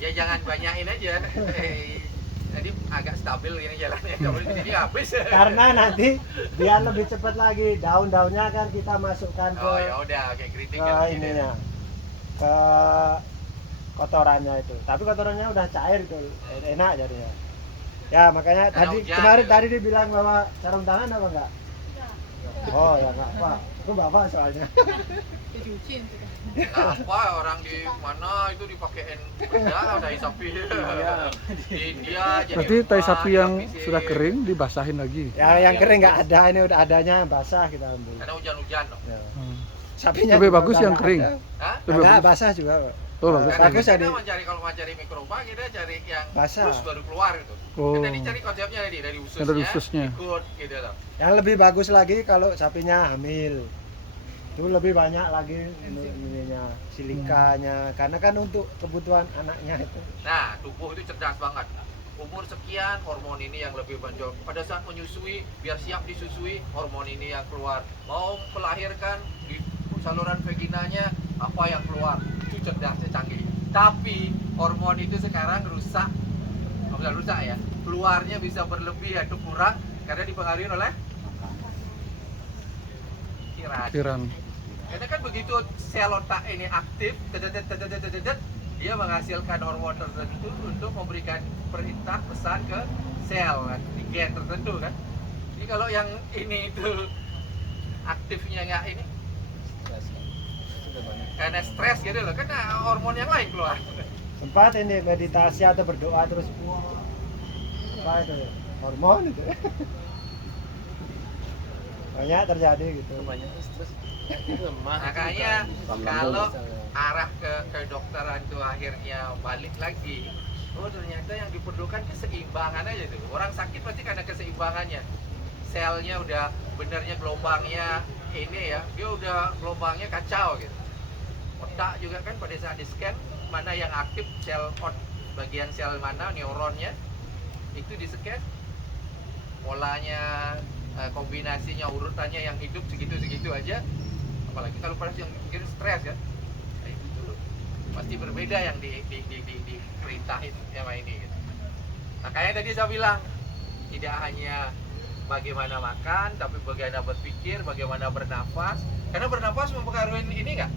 ya jangan banyakin aja. Jadi agak stabil ini jalannya. Kalau di sini habis. Karena nanti biar lebih cepat lagi daun-daunnya kan kita masukkan ke Oh ya udah kayak grinding ke ininya, ke kotorannya itu. Tapi kotorannya udah cair itu, enak jadinya. Ya makanya Karena tadi hujan kemarin juga. tadi dibilang bahwa sarung tangan apa enggak? Oh ya enggak apa. Itu bapak soalnya. Dicuciin tuh. Apa orang di mana itu dipakein benda tai sapi. Di India jadi Berarti tai rumah, sapi yang dihabisin. sudah kering dibasahin lagi. Ya yang kering nggak ada, ini udah adanya yang basah kita ambil. Karena hujan-hujan loh. Ya. Hmm. Sapinya Lebih juga bagus udah yang nggak kering. ada. Hah? Lebih Enggak, bagus. basah juga. Pak. Oh, bagus. Karena Bagus kita tadi. kalau mau cari mikroba kita cari yang Basah. terus baru keluar gitu. Oh. Kan tadi cari konsepnya dari ususnya, Dari ususnya. ikut gitu loh. Yang lebih bagus lagi kalau sapinya hamil. Itu lebih banyak lagi ininya, silikanya. Karena kan untuk kebutuhan anaknya itu. Nah, tubuh itu cerdas banget. Umur sekian, hormon ini yang lebih menonjol. Pada saat menyusui, biar siap disusui, hormon ini yang keluar. Mau melahirkan, di saluran vaginanya, apa yang keluar. Itu cerdasnya canggih. Tapi, hormon itu sekarang rusak. Bukan rusak ya, keluarnya bisa berlebih atau kurang karena dipengaruhi oleh pikiran. Pikiran. Karena kan begitu sel otak ini aktif, dia menghasilkan hormon tertentu untuk memberikan perintah pesan ke sel kan, di gen tertentu kan. Jadi kalau yang ini itu aktifnya nggak ini, karena stres gitu loh, kan hormon yang lain keluar. Sempat ini meditasi atau berdoa terus wah, apa itu ya? Hormon itu. Banyak terjadi gitu. Banyak stres. Lemah. Makanya kalau arah ke dokteran itu akhirnya balik lagi, oh ternyata yang diperlukan keseimbangan aja tuh. Orang sakit pasti karena keseimbangannya. Selnya udah benernya gelombangnya ini ya, dia udah gelombangnya kacau gitu. Otak juga kan pada saat di scan mana yang aktif sel bagian sel mana neuronnya itu di scan polanya kombinasinya urutannya yang hidup segitu aja, apalagi kalau pada yang mungkin stres kan, nah, itu tuh pasti berbeda yang diperintahin sama ini gitu. Makanya tadi saya bilang tidak hanya bagaimana makan, tapi bagaimana berpikir, bagaimana bernafas. Karena bernafas mempengaruhi ini nggak?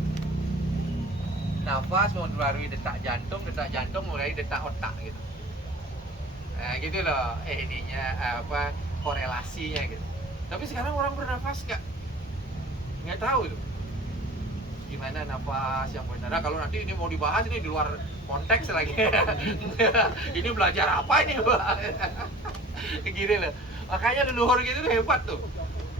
Nafas mempengaruhi detak jantung mulai detak otak gitu. Nah gitu loh, ininya apa korelasinya gitu. Tapi sekarang orang bernafas nggak tahu tuh gimana nafas yang benar. Nah, kalau nanti ini mau dibahas ini di luar konteks lagi. Ini belajar apa ini, Pak? Gini loh. Makanya leluhur gitu tuh hebat tuh.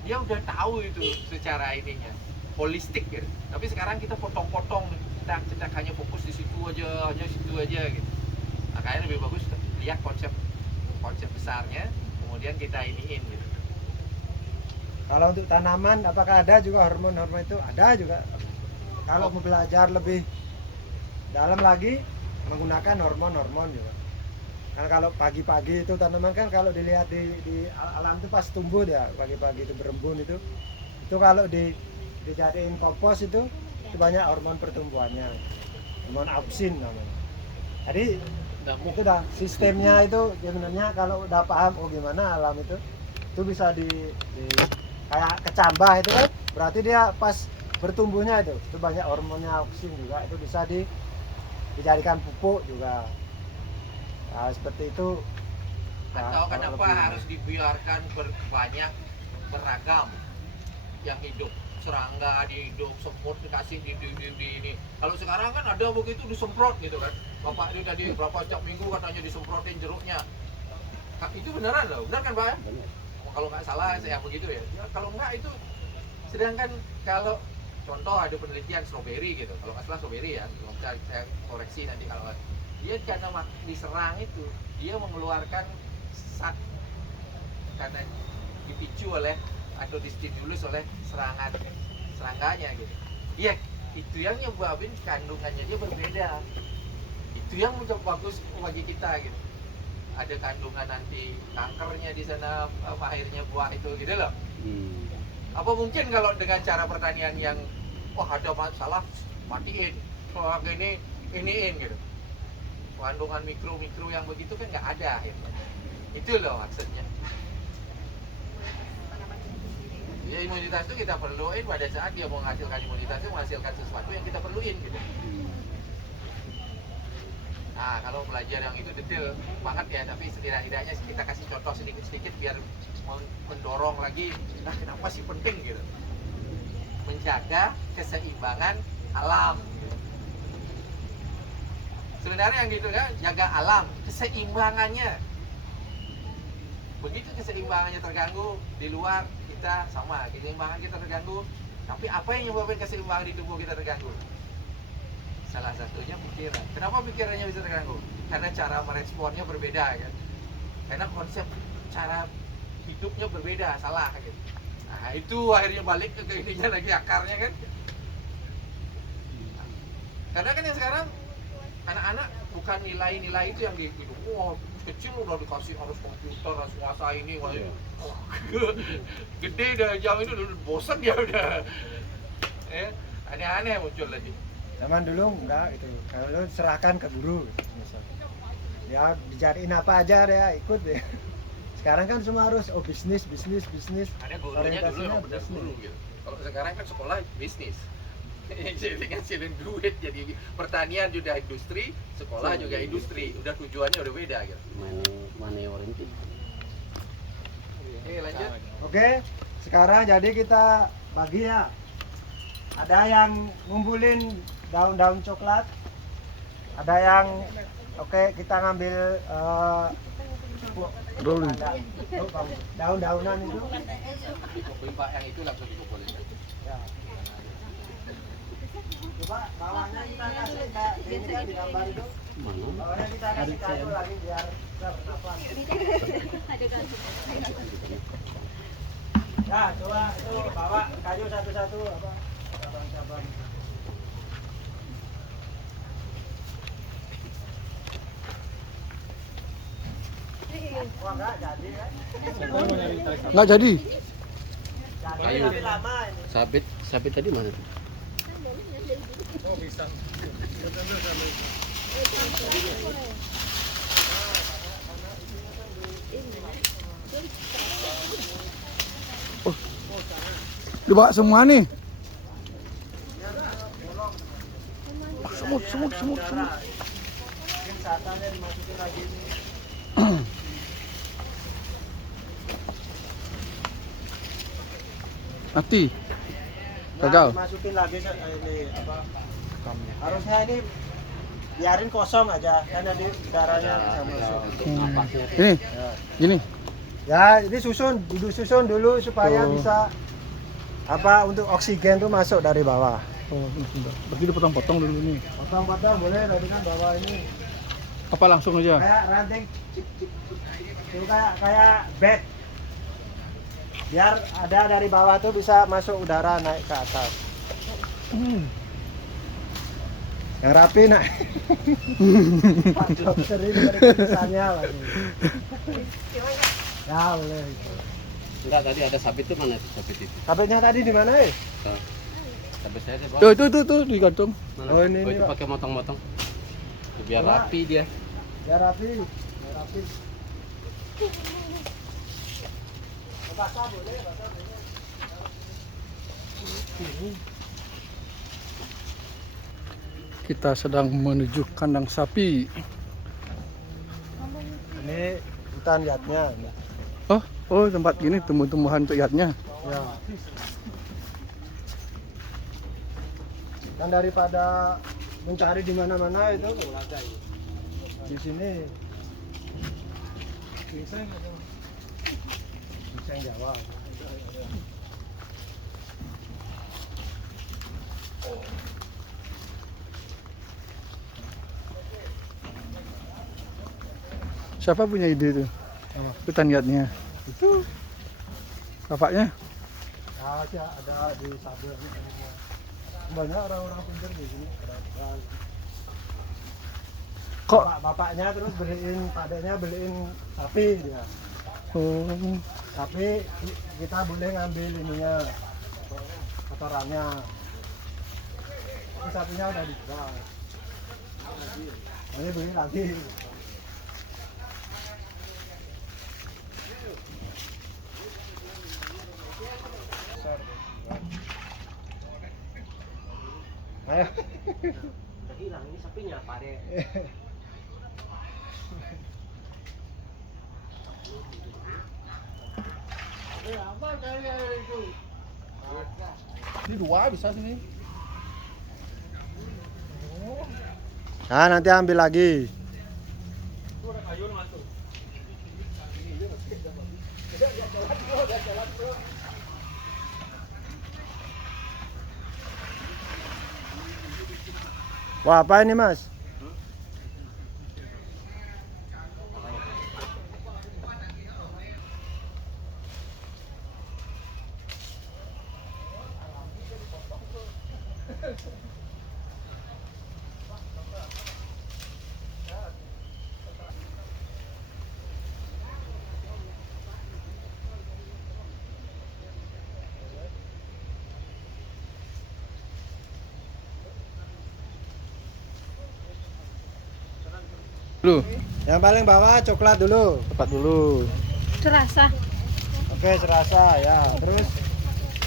Dia udah tahu itu secara ininya, holistik gitu. Tapi sekarang kita potong-potong, kita hanya fokus di situ aja, hanya situ aja gitu. Makanya lebih bagus lihat konsep besarnya, kemudian kita iniin gitu. Kalau untuk tanaman, apakah ada juga hormon-hormon itu? Ada juga. Kalau mau belajar lebih dalam lagi, menggunakan hormon-hormon juga. Karena kalau pagi-pagi itu tanaman kan kalau dilihat di alam itu pas tumbuh dia pagi-pagi itu berembun itu kalau dijadiin kompos itu banyak hormon pertumbuhannya, hormon auksin namanya. Jadi itu dah sistemnya itu sebenarnya kalau udah paham gimana alam itu bisa di kayak kecambah itu kan berarti dia pas bertumbuhnya itu banyak hormonnya auksin juga, itu bisa dijadikan pupuk juga. Nah, seperti itu. Atau kenapa harus dibiarkan banyak beragam yang hidup, serangga dihidup, semut dikasih di ini. Kalau sekarang kan ada begitu disemprot gitu kan. Bapak ini tadi berapa setiap minggu katanya disemprotin jeruknya. Itu beneran loh, benar kan Pak? Benar. Kalau nggak salah saya begitu ya. Kalau nggak itu, sedangkan kalau contoh ada penelitian strawberry gitu, kalau nggak salah strawberry ya, saya koreksi nanti kalau dia karena diserang itu dia mengeluarkan zat karena dipicu oleh atau distimulus oleh serangganya gitu. Iya, itu yang nyebabin kandungannya dia berbeda. Itu yang bagus bagi kita gitu. Ada kandungan anti kankernya di sana, akhirnya buah itu gitu loh. Apa mungkin kalau dengan cara pertanian yang ada masalah matiin, iniin gitu. Kandungan mikro yang begitu kan nggak ada akhirnya. Itu loh maksudnya. Ya imunitas itu kita perluin pada saat dia mau menghasilkan imunitas itu menghasilkan sesuatu yang kita perluin gitu. Nah kalau belajar yang itu detail banget ya, tapi setidaknya kita kasih contoh sedikit-sedikit biar mendorong lagi. Nah kenapa sih penting gitu? Menjaga keseimbangan alam. Sebenarnya yang gitu kan, jaga alam, keseimbangannya. Begitu keseimbangannya terganggu di luar kita sama, keseimbangan kita terganggu. Tapi apa yang menyebabkan keseimbangan di tubuh kita terganggu? Salah satunya pikiran. Kenapa pikirannya bisa terganggu? Karena cara meresponnya berbeda kan. Karena konsep cara hidupnya berbeda, salah gitu. Nah itu akhirnya balik ke ininya lagi akarnya kan. Karena kan yang sekarang anak-anak bukan nilai-nilai itu yang dihidup. Kecil udah dikasih harus komputer, harus nguasai ini, gede dah jam itu udah bosan dia udah. Aneh-aneh muncul lagi. Zaman dulu enggak gitu. Kalau serahkan ke guru gitu, misalnya. Ya dijadiin apa aja dia ikut deh. Sekarang kan semua harus bisnis. Ada gurunya dulu yang benar guru gitu. Kalau sekarang kan sekolah bisnis. Jadi ngasilin duit, jadi pertanian juga industri, sekolah juga industri, udah tujuannya udah beda gitu. Money oriented. Oke lanjut. Oke, sekarang jadi kita bagi ya. Ada yang ngumpulin daun-daun coklat, ada yang kita ngambil daun-daunan itu. Pak yang itu langsung dikumpulin. Ya. Coba bawahnya kita kasih ini kan di gambar itu. Bawahnya kita kasih kayu lagi biar bisa bernapas. Ya, coba itu bawa kayu satu-satu apa? Cabang-cabang. Wah, enggak jadi kan? Nggak jadi. Jadi Kayu. tapi lama ini. Sabit tadi mana tuh? Oh bisa. Dibawa semua nih. Semut. Mungkin santannya dimasukin lagi nih. Mati. Nah, Gagal. dimasukin lagi ini apa? Harusnya ini biarin kosong aja, kan nanti udaranya bisa masuk. Ini. Gini. Ya, ini susun dulu supaya bisa apa untuk oksigen tuh masuk dari bawah. Oh, sebentar. Berarti dipotong-potong dulu nih. Potong-potong boleh tadi kan bawah ini Apa langsung aja? kayak ranting itu kayak bed. Biar ada dari bawah tuh bisa masuk udara naik ke atas. Yang rapi nak. Pak dokter ini dari tulisannya lagi. Ya boleh. Enggak, tadi ada sabit tuh, mana tuh sabit itu? Sabitnya tadi di mana ya? Sabit saya di bawah. Tuh digantung. Mana? Oh, ini, itu Pak. pakai motong-motong. Biar Coba. rapi dia. Ya rapi. Ya rapi. Basah boleh. Kita sedang menuju kandang sapi. Ini hutan liatnya. Oh tempat gini tumbuh-tumbuhan untuk yatnya. Ya. Kan daripada mencari di mana-mana itu di sini. Bisa Jawa. Siapa punya ide itu? Hutan yatnya. Itu Bapaknya? ada di Sabar. Banyak orang-orang pintar di sini. Kok? Bapaknya terus padanya beliin sapi dia. Oh, Tapi kita boleh ngambil ininya, kotorannya. Tapi sapinya udah dijual. Ini beli lagi. Ayo. Udah hilang ini sapinya, Pak De. ini dua bisa sini. Nah, nanti ambil lagi. Wah, apa ini, Mas? Dulu, Yang paling bawah coklat dulu. tepat dulu. Terasa. Oke, serasa ya. Terus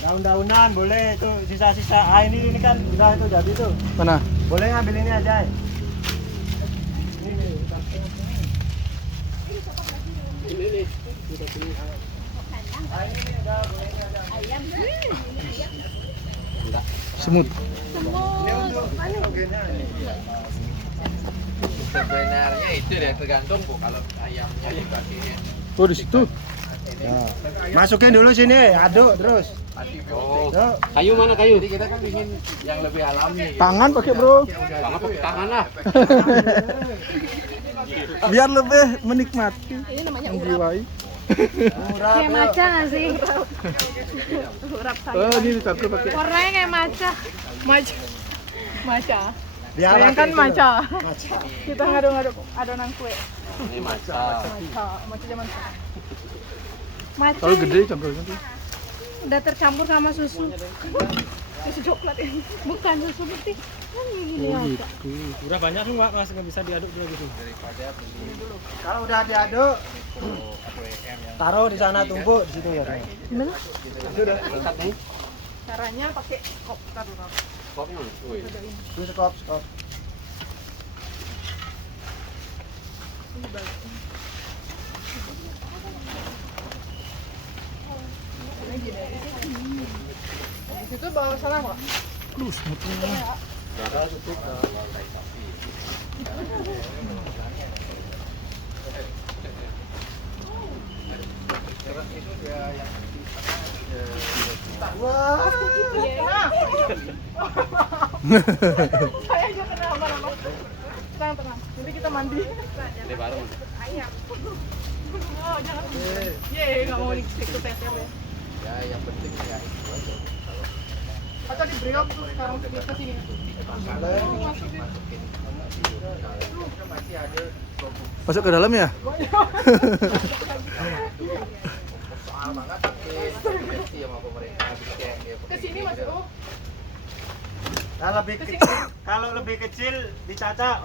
daun-daunan boleh itu sisa-sisa. Ah, ini kan udah itu jadi tuh. Mana? Boleh ngambil ini aja. Semut. Sebenarnya itu deh tergantung Bu kalau ayamnya dipakainya Oh di situ. Nah, masukin dulu sini, aduk terus. Oh, Yuk. kayu mana kayu? Jadi kita kan ingin yang lebih alami. Tangan pakai bro. Tangan pakai tangan lah. Biar lebih menikmati. Ini namanya urap. Menjiwai. Murah. Kayak maca nggak sih? Urap sayur. Oh ini campur pakai. Warnanya kayak maca. Maca. Maca. Biar Bayangkan pakai itu. maca. Maca. Kita ngaduk-ngaduk adonan kue. Ini maca. Maca zaman sekarang. Maca Kalau ini gede campurnya tuh. udah tercampur sama susu. Susu coklat ini. Bukan susu putih. Kan gini aja. Udah banyak tuh Pak, Mas, nggak bisa diaduk juga gitu. Kalau udah diaduk, taruh di sana tumpuk di situ ya. Bener? Angkat nih. Caranya pakai skop dulu. Skopnya mana? Ada ini. Itu skop. Ini balik. Di situ bawa salah nggak? Aduh, semutnya. Itu dia yang Wah. Nah. Saya aja kena apa-apa. Tenang. Nanti kita mandi. Ini baru. Oh, jangan. Nggak mau ikut teter ya. ya yang penting ya itu aja. Atau di Briok tuh sekarang kita sini. Masukin. Kalau masih ada Masuk ke dalam ya? soal banget tapi sama pemerintah dicek ya. Ke sini Mas. Oh, Kalau lebih kecil dicaca,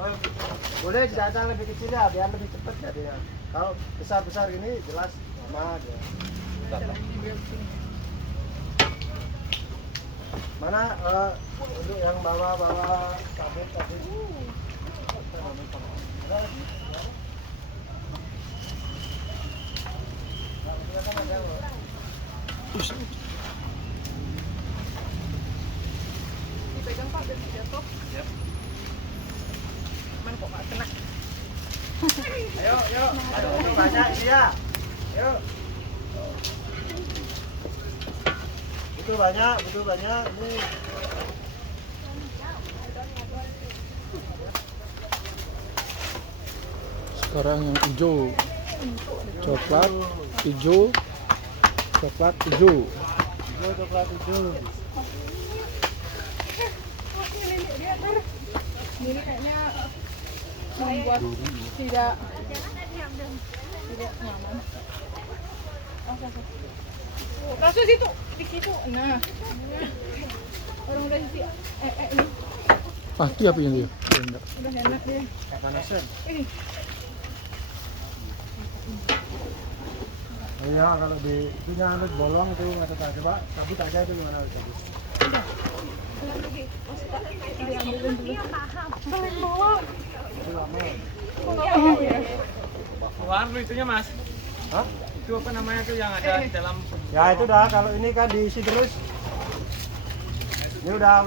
boleh dicaca lebih kecil ya, biar lebih cepat jadinya. Kalau besar gini jelas lama dia. di Briok sini. Mana untuk yang bawa kabel tadi? Dipegang Pak dari jatuh. Yap. Man kok nggak kena? Ayo. Itu banyak sih ya. Ayo. Betul banyak. Ini Sekarang yang hijau. Coklat, hijau. Coklat, hijau. coklat hijau. Ini kayaknya membuat tidak nyaman. Kasus itu di situ. Nah, orang udah sisi ini Pasti apa yang dia? Enggak. udah enak deh. Kayak panasan. Ini Iya, kalau di punya anak bolong itu nggak tahu coba cabut aja itu gimana cabut. diambilin dulu. Balik bawa. Itu lama. Anu itunya Mas. Hah? Itu apa namanya tuh yang ada di dalam Ya itu dah kalau ini kan diisi terus. Ini udah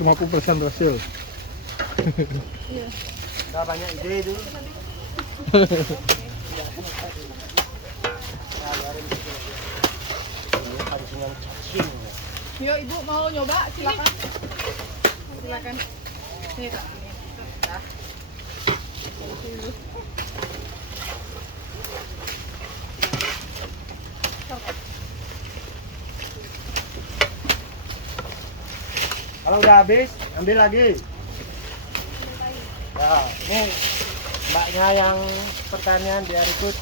50% berhasil. udah banyak ide itu. Harus dengan cacing. Yo Ibu mau nyoba silakan. Silakan. Nih Kak. Nah. Kalau udah habis, ambil lagi. Ya, ini mbaknya yang pertanian biar ikut.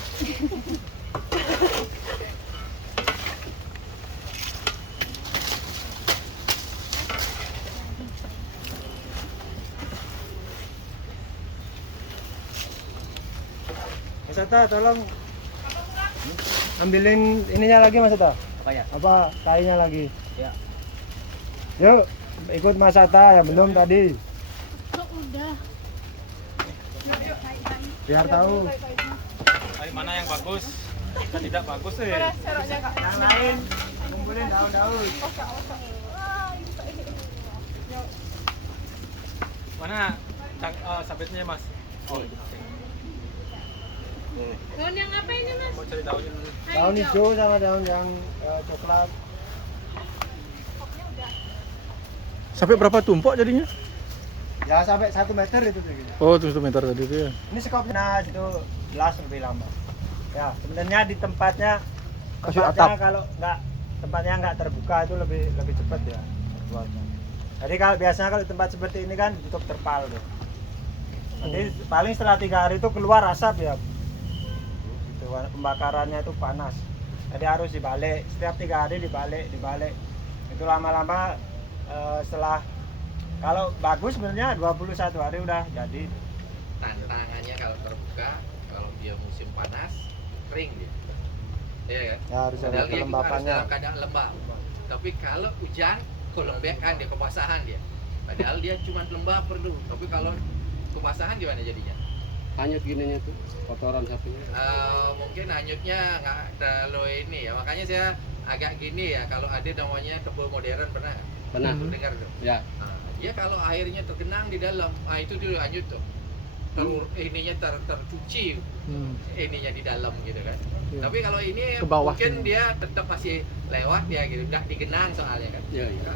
Mas Ata, tolong ambilin ininya lagi Mas Ata. Apa ya? Apa kayunya lagi? Ya. Yuk, ikut Mas Ata yang belum tadi. Udah. Biar tahu. kayu mana yang bagus dan tidak bagus Mana seroknya Kak? Yang lain kumpulin daun-daun. Mana sabitnya Mas? Oh, itu. Daun yang apa ini Mas? Mau cari daunnya dulu. Daun hijau sama daun yang coklat. Sampai berapa tumpuk jadinya? Ya sampai 1 meter itu tuh. Gitu. Oh, 1 meter tadi itu ya. Ini skopnya itu gelas lebih lama. Ya sebenarnya di tempatnya Kasih kalau tempatnya nggak terbuka itu lebih cepat ya buatnya. Jadi kalau biasanya kalau di tempat seperti ini kan ditutup terpal tuh. Nanti paling setelah 3 hari itu keluar asap ya. Gitu, pembakarannya itu panas. Jadi harus dibalik setiap 3 hari dibalik. Itu lama-lama setelah kalau bagus sebenarnya 21 hari udah jadi. Tantangannya kalau terbuka, kalau dia musim panas, kering dia. Iya kan? Ya harus ada Padahal dia juga harus kelembapannya. dalam keadaan lembab. Tapi kalau hujan, lembek kan dia, kebasahan dia. Padahal dia cuma lembab perlu. Tapi kalau kebasahan gimana jadinya? Hanyut gininya tuh, kotoran sapinya. Mungkin hanyutnya nggak terlalu ini ya. Makanya saya agak gini ya. Kalau ada namanya kebun modern pernah nggak? Pernah. Dengar tuh. Ya. Dia kalau airnya tergenang di dalam, itu dulu hanyut tuh. Ininya tercuci ininya di dalam gitu kan. Iya. Tapi kalau ini Ke bawah mungkin semua. dia tetap masih lewat ya gitu, nggak digenang soalnya kan. Iya, iya.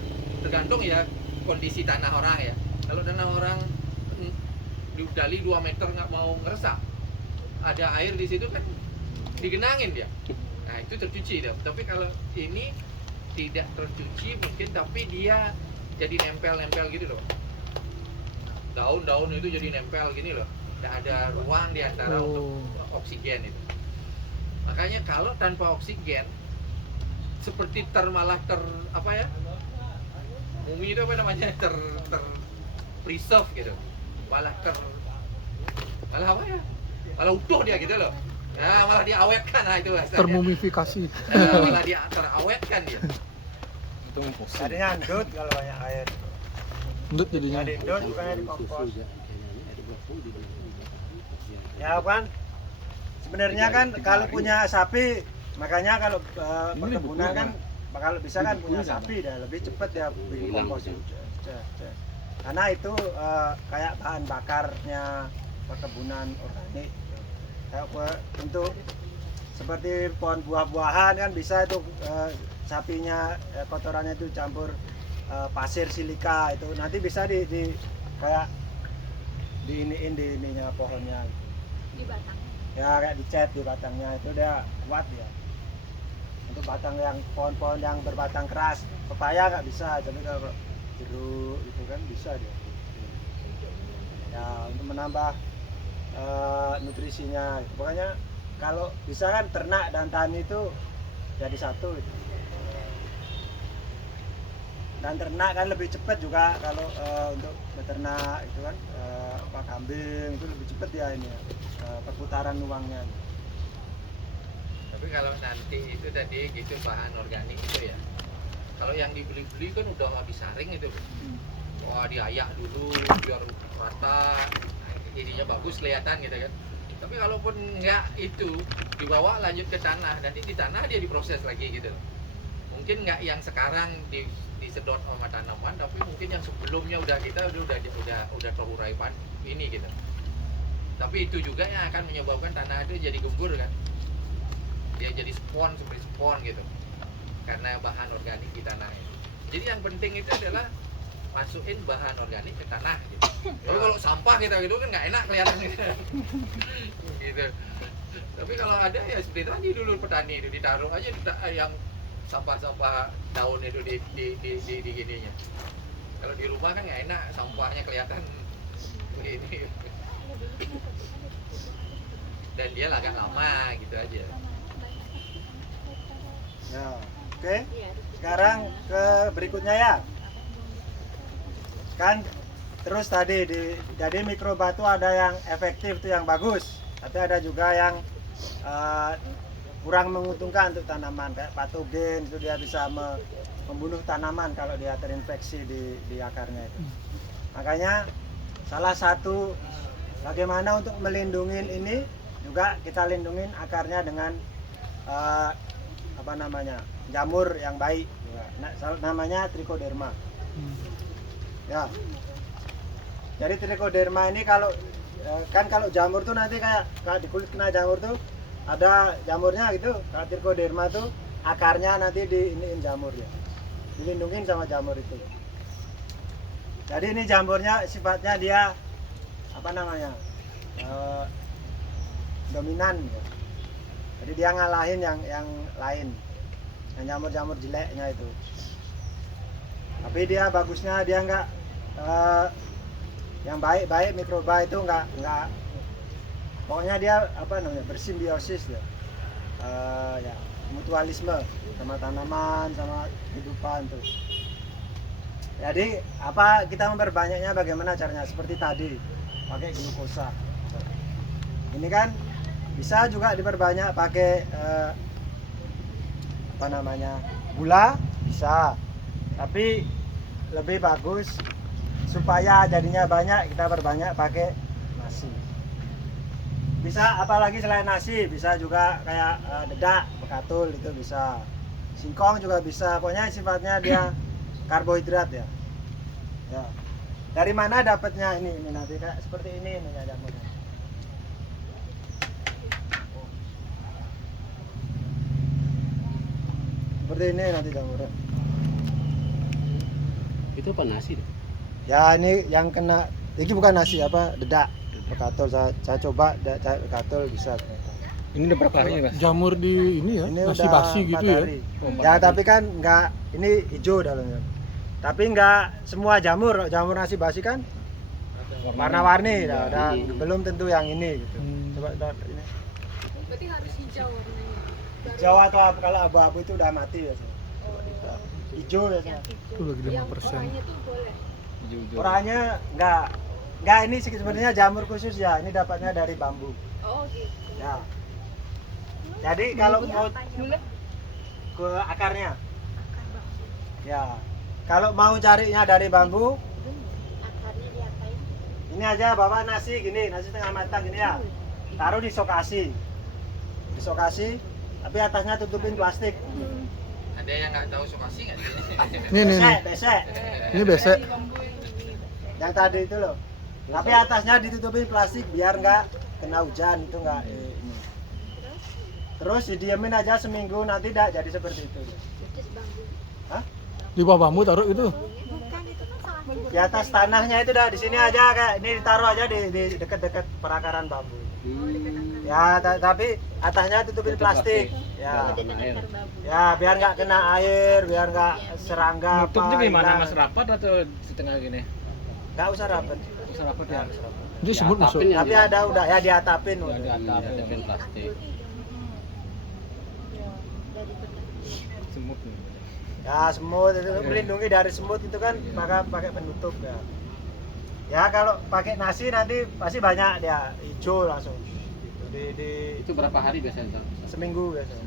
Tergantung ya kondisi tanah orang ya. Kalau tanah orang digali 2 meter nggak mau ngeresap, ada air di situ kan digenangin dia. Nah itu tercuci dia. Tapi kalau ini tidak tercuci mungkin, tapi dia jadi nempel-nempel gitu loh. Daun-daun itu jadi nempel gini loh. Nggak ada ruang di antara untuk oksigen itu. Makanya kalau tanpa oksigen seperti malah apa ya? Bumi itu apa namanya? Preserve gitu. Malah apa ya? Malah utuh dia gitu loh. Ya, malah diawetkan, nah itu bahasanya. Termumifikasi. Malah dia terawetkan dia. Itu fosil. Tadinya ndut kalau banyak air. Ndut jadinya. Jadi ndut bukannya di kompos. Ya kan? Sebenarnya kan kalau punya sapi, makanya kalau perkebunan kan kalau bisa kan punya sapi dah lebih cepat dia bikin kompos. Karena itu kayak bahan bakarnya perkebunan organik. Kayak untuk seperti pohon buah-buahan kan bisa itu sapinya kotorannya itu campur pasir silika itu nanti bisa di kayak diiniin di ininya pohonnya Di batang. ya kayak dicat di batangnya itu dia kuat ya. Untuk batang yang pohon-pohon yang berbatang keras pepaya nggak bisa, tapi kalau jeruk itu kan bisa dia ya untuk menambah nutrisinya gitu. Pokoknya kalau bisa kan ternak dan tani itu jadi satu gitu. Dan ternak kan lebih cepat juga kalau untuk beternak itu kan apa kambing itu lebih cepat ya ini ya, perputaran uangnya. Tapi kalau nanti itu tadi gitu bahan organik itu ya. Kalau yang dibeli-beli kan udah habis saring itu. Wah, diayak dulu biar rata, jadinya bagus kelihatan gitu kan. Tapi kalaupun enggak itu dibawa lanjut ke tanah, nanti di tanah dia diproses lagi gitu. Mungkin enggak yang sekarang disedot sama tanaman, tapi mungkin yang sebelumnya udah kita udah terurai ini gitu. Tapi itu juga yang akan menyebabkan tanah itu jadi gembur kan. Dia jadi seperti spon gitu. Karena bahan organik di tanah itu. Jadi yang penting itu adalah masukin bahan organik ke tanah gitu. Tapi kalau sampah kita gitu kan nggak enak kelihatan gitu. Tapi kalau ada ya seperti tadi dulu petani itu ditaruh aja yang sampah-sampah daun itu di gininya. Kalau di rumah kan nggak enak sampahnya kelihatan begini. Dan dia agak lama gitu aja. Ya, oke. Sekarang ke berikutnya ya. Kan terus tadi jadi mikrobatu ada yang efektif tuh yang bagus, tapi ada juga yang kurang menguntungkan untuk tanaman kayak patogen itu dia bisa membunuh tanaman kalau dia terinfeksi di akarnya itu. Makanya salah satu bagaimana untuk melindungi ini juga kita lindungin akarnya dengan apa namanya jamur yang baik, namanya trichoderma. Ya. Jadi trichoderma ini kalau kan kalau jamur tuh nanti kayak di kulit kena jamur tuh ada jamurnya gitu. Kalau trichoderma tuh akarnya nanti diiniin jamur ya. Dilindungin sama jamur itu. Jadi ini jamurnya sifatnya dia apa namanya? Dominan ya. Jadi dia ngalahin yang lain. Yang jamur-jamur jeleknya itu. Tapi dia bagusnya dia enggak yang baik-baik mikroba itu enggak pokoknya dia apa namanya bersimbiosis ya. Ya mutualisme sama tanaman sama kehidupan tuh. Jadi apa kita memperbanyaknya bagaimana caranya seperti tadi pakai glukosa. Ini kan bisa juga diperbanyak pakai apa namanya gula bisa. Tapi lebih bagus supaya jadinya banyak, kita perbanyak pakai nasi. Bisa apalagi selain nasi, bisa juga kayak dedak, bekatul itu bisa. Singkong juga bisa. Pokoknya sifatnya dia karbohidrat ya. Ya. Dari mana dapatnya ini nanti kayak seperti ini jamurnya. Seperti ini nanti jamurnya. Itu apa nasi? Ya ini yang kena, ini bukan nasi apa dedak, bekatul. Saya coba bekatul bisa. Ini udah berapa hari Mas? Jamur di ini ya, Ini nasi udah basi 4 gitu ya. hari. Oh, 4 Ya hari. tapi kan enggak, ini hijau dalamnya. Tapi enggak semua jamur nasi basi kan warna-warni, ada belum tentu yang ini gitu. Coba ini. Berarti harus hijau warnanya. Hijau atau kalau abu-abu itu udah mati biasanya. Hijau biasanya. Itu lagi 5%. Oranye tuh boleh. Hijau-hijau. Oranye enggak ini sebenarnya jamur khusus ya. Ini dapatnya dari bambu. Oh gitu. Ya. Jadi kalau mau ke akarnya. Ya. Kalau mau carinya dari bambu, Akarnya diapain? ini aja bawa nasi gini, nasi setengah matang gini ya. Taruh di sokasi. Di sokasi, tapi atasnya tutupin plastik. Ada yang nggak tahu sokasi nggak? Nih. Besek. Ini besek. Yang tadi itu loh. Tapi atasnya ditutupin plastik biar nggak kena hujan itu nggak ini. Terus didiemin aja seminggu nanti dah jadi seperti itu. Hah? Di bawah bambu taruh gitu. Bukan itu kan salah. Di atas tanahnya itu dah di sini aja kayak ini ditaruh aja di dekat-dekat perakaran bambu. Ya tapi atasnya tutupin plastik. Ya. Ya biar nggak kena air, biar nggak serangga Nutupnya apa. gimana hilang. Mas, rapat atau setengah gini? Nggak usah rapet. Usah rapat ya. Jadi semut masuk. Diatapin ya, Tapi ada udah ya diatapin Ya, udah. diatapin plastik. Semut nih. Ya semut itu melindungi dari semut itu kan pakai penutup ya. Ya kalau pakai nasi nanti pasti banyak dia hijau langsung. Gitu. Di Itu berapa hari biasanya? seminggu biasanya.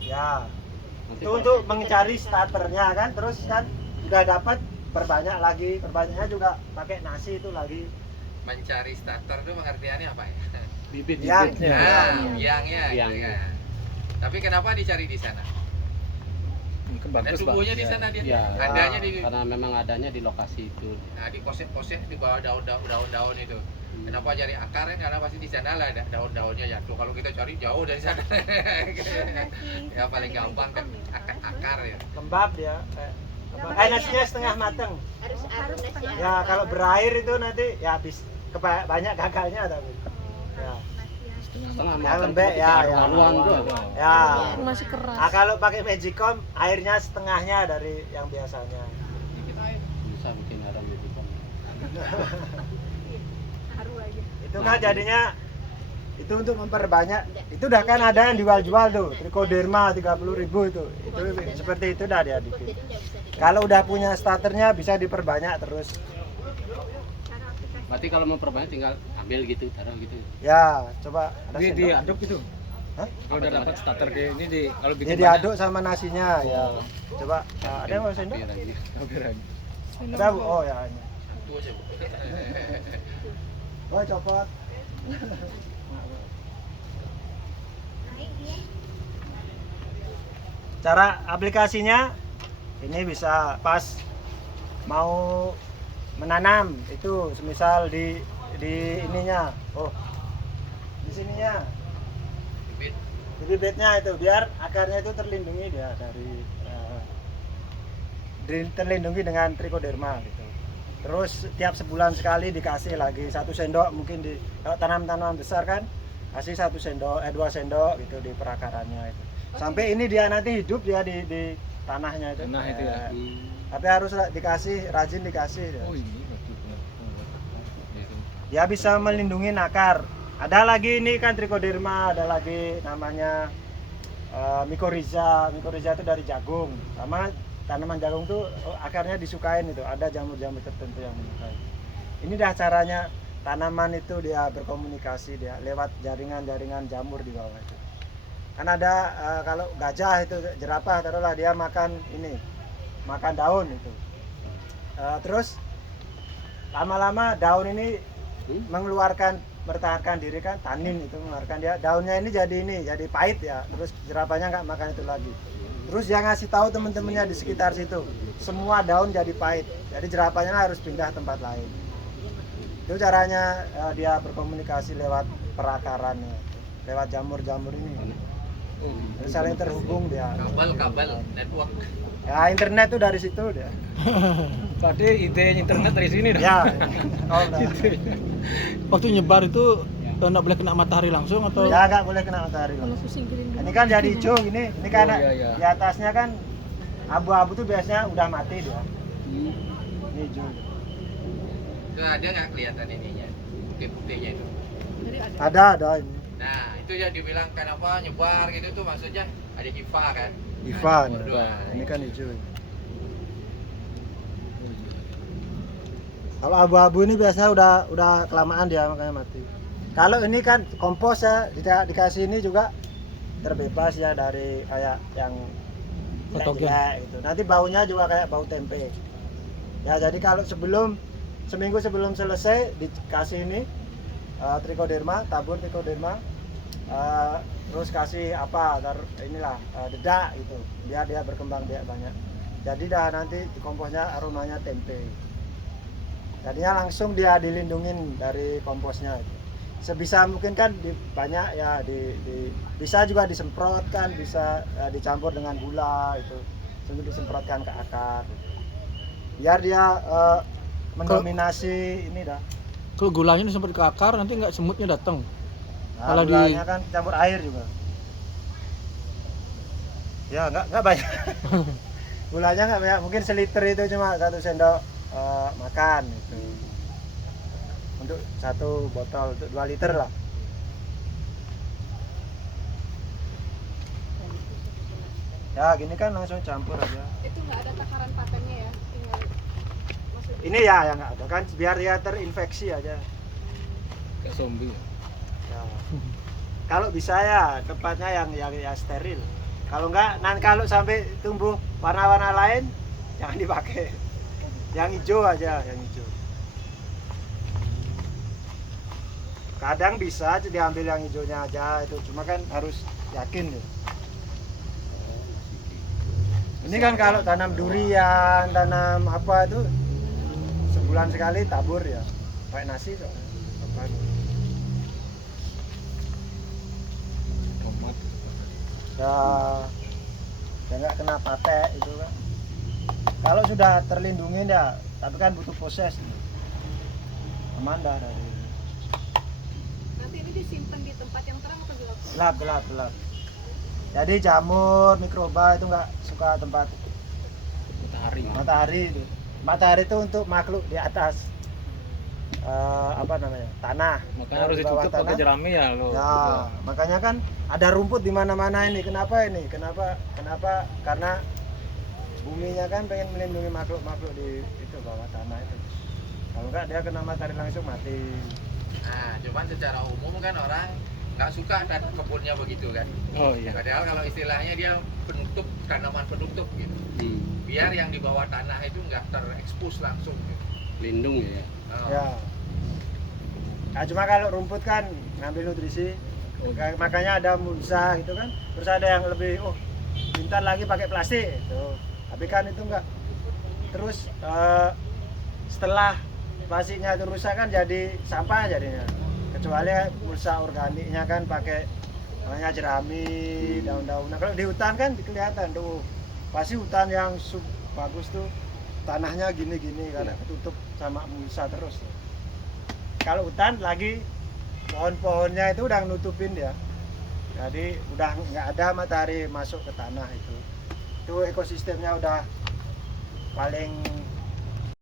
Ya. Nanti Itu untuk mencari starternya kan, terus kan udah dapat perbanyak lagi, perbanyaknya juga pakai nasi itu lagi. Mencari starter itu pengertiannya apa ya? bibit Yang. bibitnya. Nah, biangnya. Biang. Gitu kan. Tapi kenapa dicari di sana? Ini kan Dan bagus, Pak. tumbuhnya di Ya. sana dia. Ya, Adanya di karena memang adanya di lokasi itu. Nah, di posek-posek di bawah daun-daun itu. Kenapa cari akarnya? Karena pasti di sana lah ada daun-daunnya ya. Tuh kalau kita cari jauh dari sana. Ya paling gampang kan akar ya. Lembab dia. Kayak nasinya setengah mateng. Harus nasi. Ya kalau berair itu nanti ya habis banyak gagalnya tapi. Ya. Setengah Ya, lembek, ya, ya. Haluan tuh. Ya. Masih keras. Nah, kalau pakai magicom airnya setengahnya dari yang biasanya. Bisa bikin harum itu. Haru aja. Itu kan jadinya itu untuk memperbanyak. Itu udah kan ada yang dijual tuh, trichoderma 30.000 itu. Itu seperti itu dah dia bikin. Kalau udah punya starternya bisa diperbanyak terus. Berarti kalau mau perbanyak tinggal ambil gitu, taruh gitu. Ya, coba ada Ini sendok. diaduk gitu. Hah? Kalau udah dapat starter kayak ini kalau bikin Ini diaduk sama nasinya ya. Coba ada yang mau sendok? Hampir aja. Hampir aja. Ada Bu? Oh ya ini. Satu aja, Bu. Oh copot. Cara aplikasinya ini bisa pas mau menanam itu semisal di ininya. Oh. Di sininya. Bibit. Di bibitnya itu biar akarnya itu terlindungi dia dari terlindungi dengan trichoderma gitu. Terus tiap sebulan sekali dikasih lagi 1 sendok mungkin di kalau tanam-tanaman besar kan kasih 1 sendok 2 sendok gitu di perakarannya itu. Sampai ini dia nanti hidup dia di tanahnya itu. Tanah itu ya. Tapi harus dikasih rajin dikasih. Ya. Oh ini betul. Dia bisa melindungi akar. Ada lagi ini kan trichoderma, ada lagi namanya mycorrhiza. Mycorrhiza itu dari jagung. Sama tanaman jagung tuh akarnya disukain itu. Ada jamur-jamur tertentu yang menyukai. Ini dah caranya tanaman itu dia berkomunikasi dia lewat jaringan-jaringan jamur di bawah itu. kan ada kalau gajah itu jerapah taruhlah dia makan daun itu. Terus lama-lama daun ini bertahankan diri kan, tanin itu mengeluarkan dia, daunnya ini jadi pahit ya, terus jerapahnya nggak makan itu lagi. Terus dia ngasih tahu teman-temannya di sekitar situ, semua daun jadi pahit, jadi jerapahnya harus pindah tempat lain. Itu caranya dia berkomunikasi lewat perakarannya, lewat jamur-jamur ini. Terus saling terhubung dia. Kabel network. Ya internet tuh dari situ dia. Berarti ide internet dari sini dah. Ya. Oh, udah. Waktu nyebar itu nggak boleh kena matahari langsung atau? Ya nggak boleh kena matahari. Kalau singkirin dulu. Ini kan jadi hijau gini. Ini karena Oh, iya. di atasnya kan abu-abu tuh biasanya udah mati dia. Ini hijau. Itu ada nggak kelihatan ininya? Putih-putihnya itu. Jadi ada. Ada ini. Nah, itu yang dibilang kenapa nyebar gitu tuh maksudnya ada IFA kan? Ivan. Berdua. Ini kan hijau. Kalau abu-abu ini biasanya udah kelamaan dia makanya mati. Kalau ini kan kompos ya, dikasih ini juga terbebas ya dari kayak yang Patogen. jelek-jelek itu. Nanti baunya juga kayak bau tempe. Ya jadi kalau seminggu sebelum selesai dikasih ini trichoderma, tabur trichoderma, terus kasih dedak gitu, biar dia berkembang biak banyak. Jadi nanti komposnya aromanya tempe. Jadinya langsung dia dilindungin dari komposnya itu. Sebisa mungkin kan banyak ya bisa juga disemprotkan, bisa dicampur dengan gula itu, langsung disemprotkan ke akar. Biar dia mendominasi ini dah. Kalau gulanya sempat ke akar nanti nggak semutnya datang. Nah, Kalau gulanya kan campur air juga. Ya nggak banyak. Gulanya nggak banyak, mungkin seliter itu cuma 1 sendok makan itu. Untuk 1 botol, untuk 2 liter lah. Ya gini kan langsung campur aja. Itu nggak ada takaran patennya ya, tinggal maksudnya. Ini ya yang nggak ada kan, biar dia terinfeksi aja. Kayak zombie. Ya. Kalau bisa ya tempatnya yang steril. Kalau enggak, kalau sampai tumbuh warna-warna lain jangan dipakai. Yang hijau aja, yang hijau. Kadang bisa diambil yang hijaunya aja itu, cuma kan harus yakin ya. Ini kan kalau tanam durian, tanam apa itu sebulan sekali tabur ya, pakai nasi kok. Tomat. Ya nggak kena patek itu kan. Kalau sudah terlindungi ya, tapi kan butuh proses. Aman dah dari Nanti ini disimpan di tempat yang terang atau gelap? gelap. Jadi jamur, mikroba itu nggak suka tempat matahari itu. Matahari itu untuk makhluk di atas tanah. Makanya harus Di bawah ditutup pakai jerami ya lo. Ya, makanya kan ada rumput di mana-mana ini. Kenapa ini? Kenapa? Karena buminya kan pengen melindungi makhluk-makhluk di itu bawah tanah itu. Kalau enggak dia kena matahari langsung mati. Nah, cuman secara umum kan orang nggak suka dan kebunnya begitu kan. Oh iya. Padahal kalau istilahnya dia penutup, tanaman penutup gitu. Biar yang di bawah tanah itu nggak terekspos langsung gitu. Lindung ya. Oh. Ya. Nah, cuma kalau rumput kan ngambil nutrisi. Makanya ada mulsa gitu kan. Terus ada yang lebih pintar lagi pakai plastik itu. Tapi kan itu enggak. Terus setelah plastiknya itu rusak kan jadi sampah jadinya. Kecuali mulsa organiknya kan pakai namanya jerami, daun-daunan. Kalau di hutan kan kelihatan tuh. Pasti hutan yang bagus tuh tanahnya gini-gini karena ketutup sama mulsa terus. Kalau hutan lagi pohon-pohonnya itu udah nutupin dia. Jadi udah nggak ada matahari masuk ke tanah itu ekosistemnya udah paling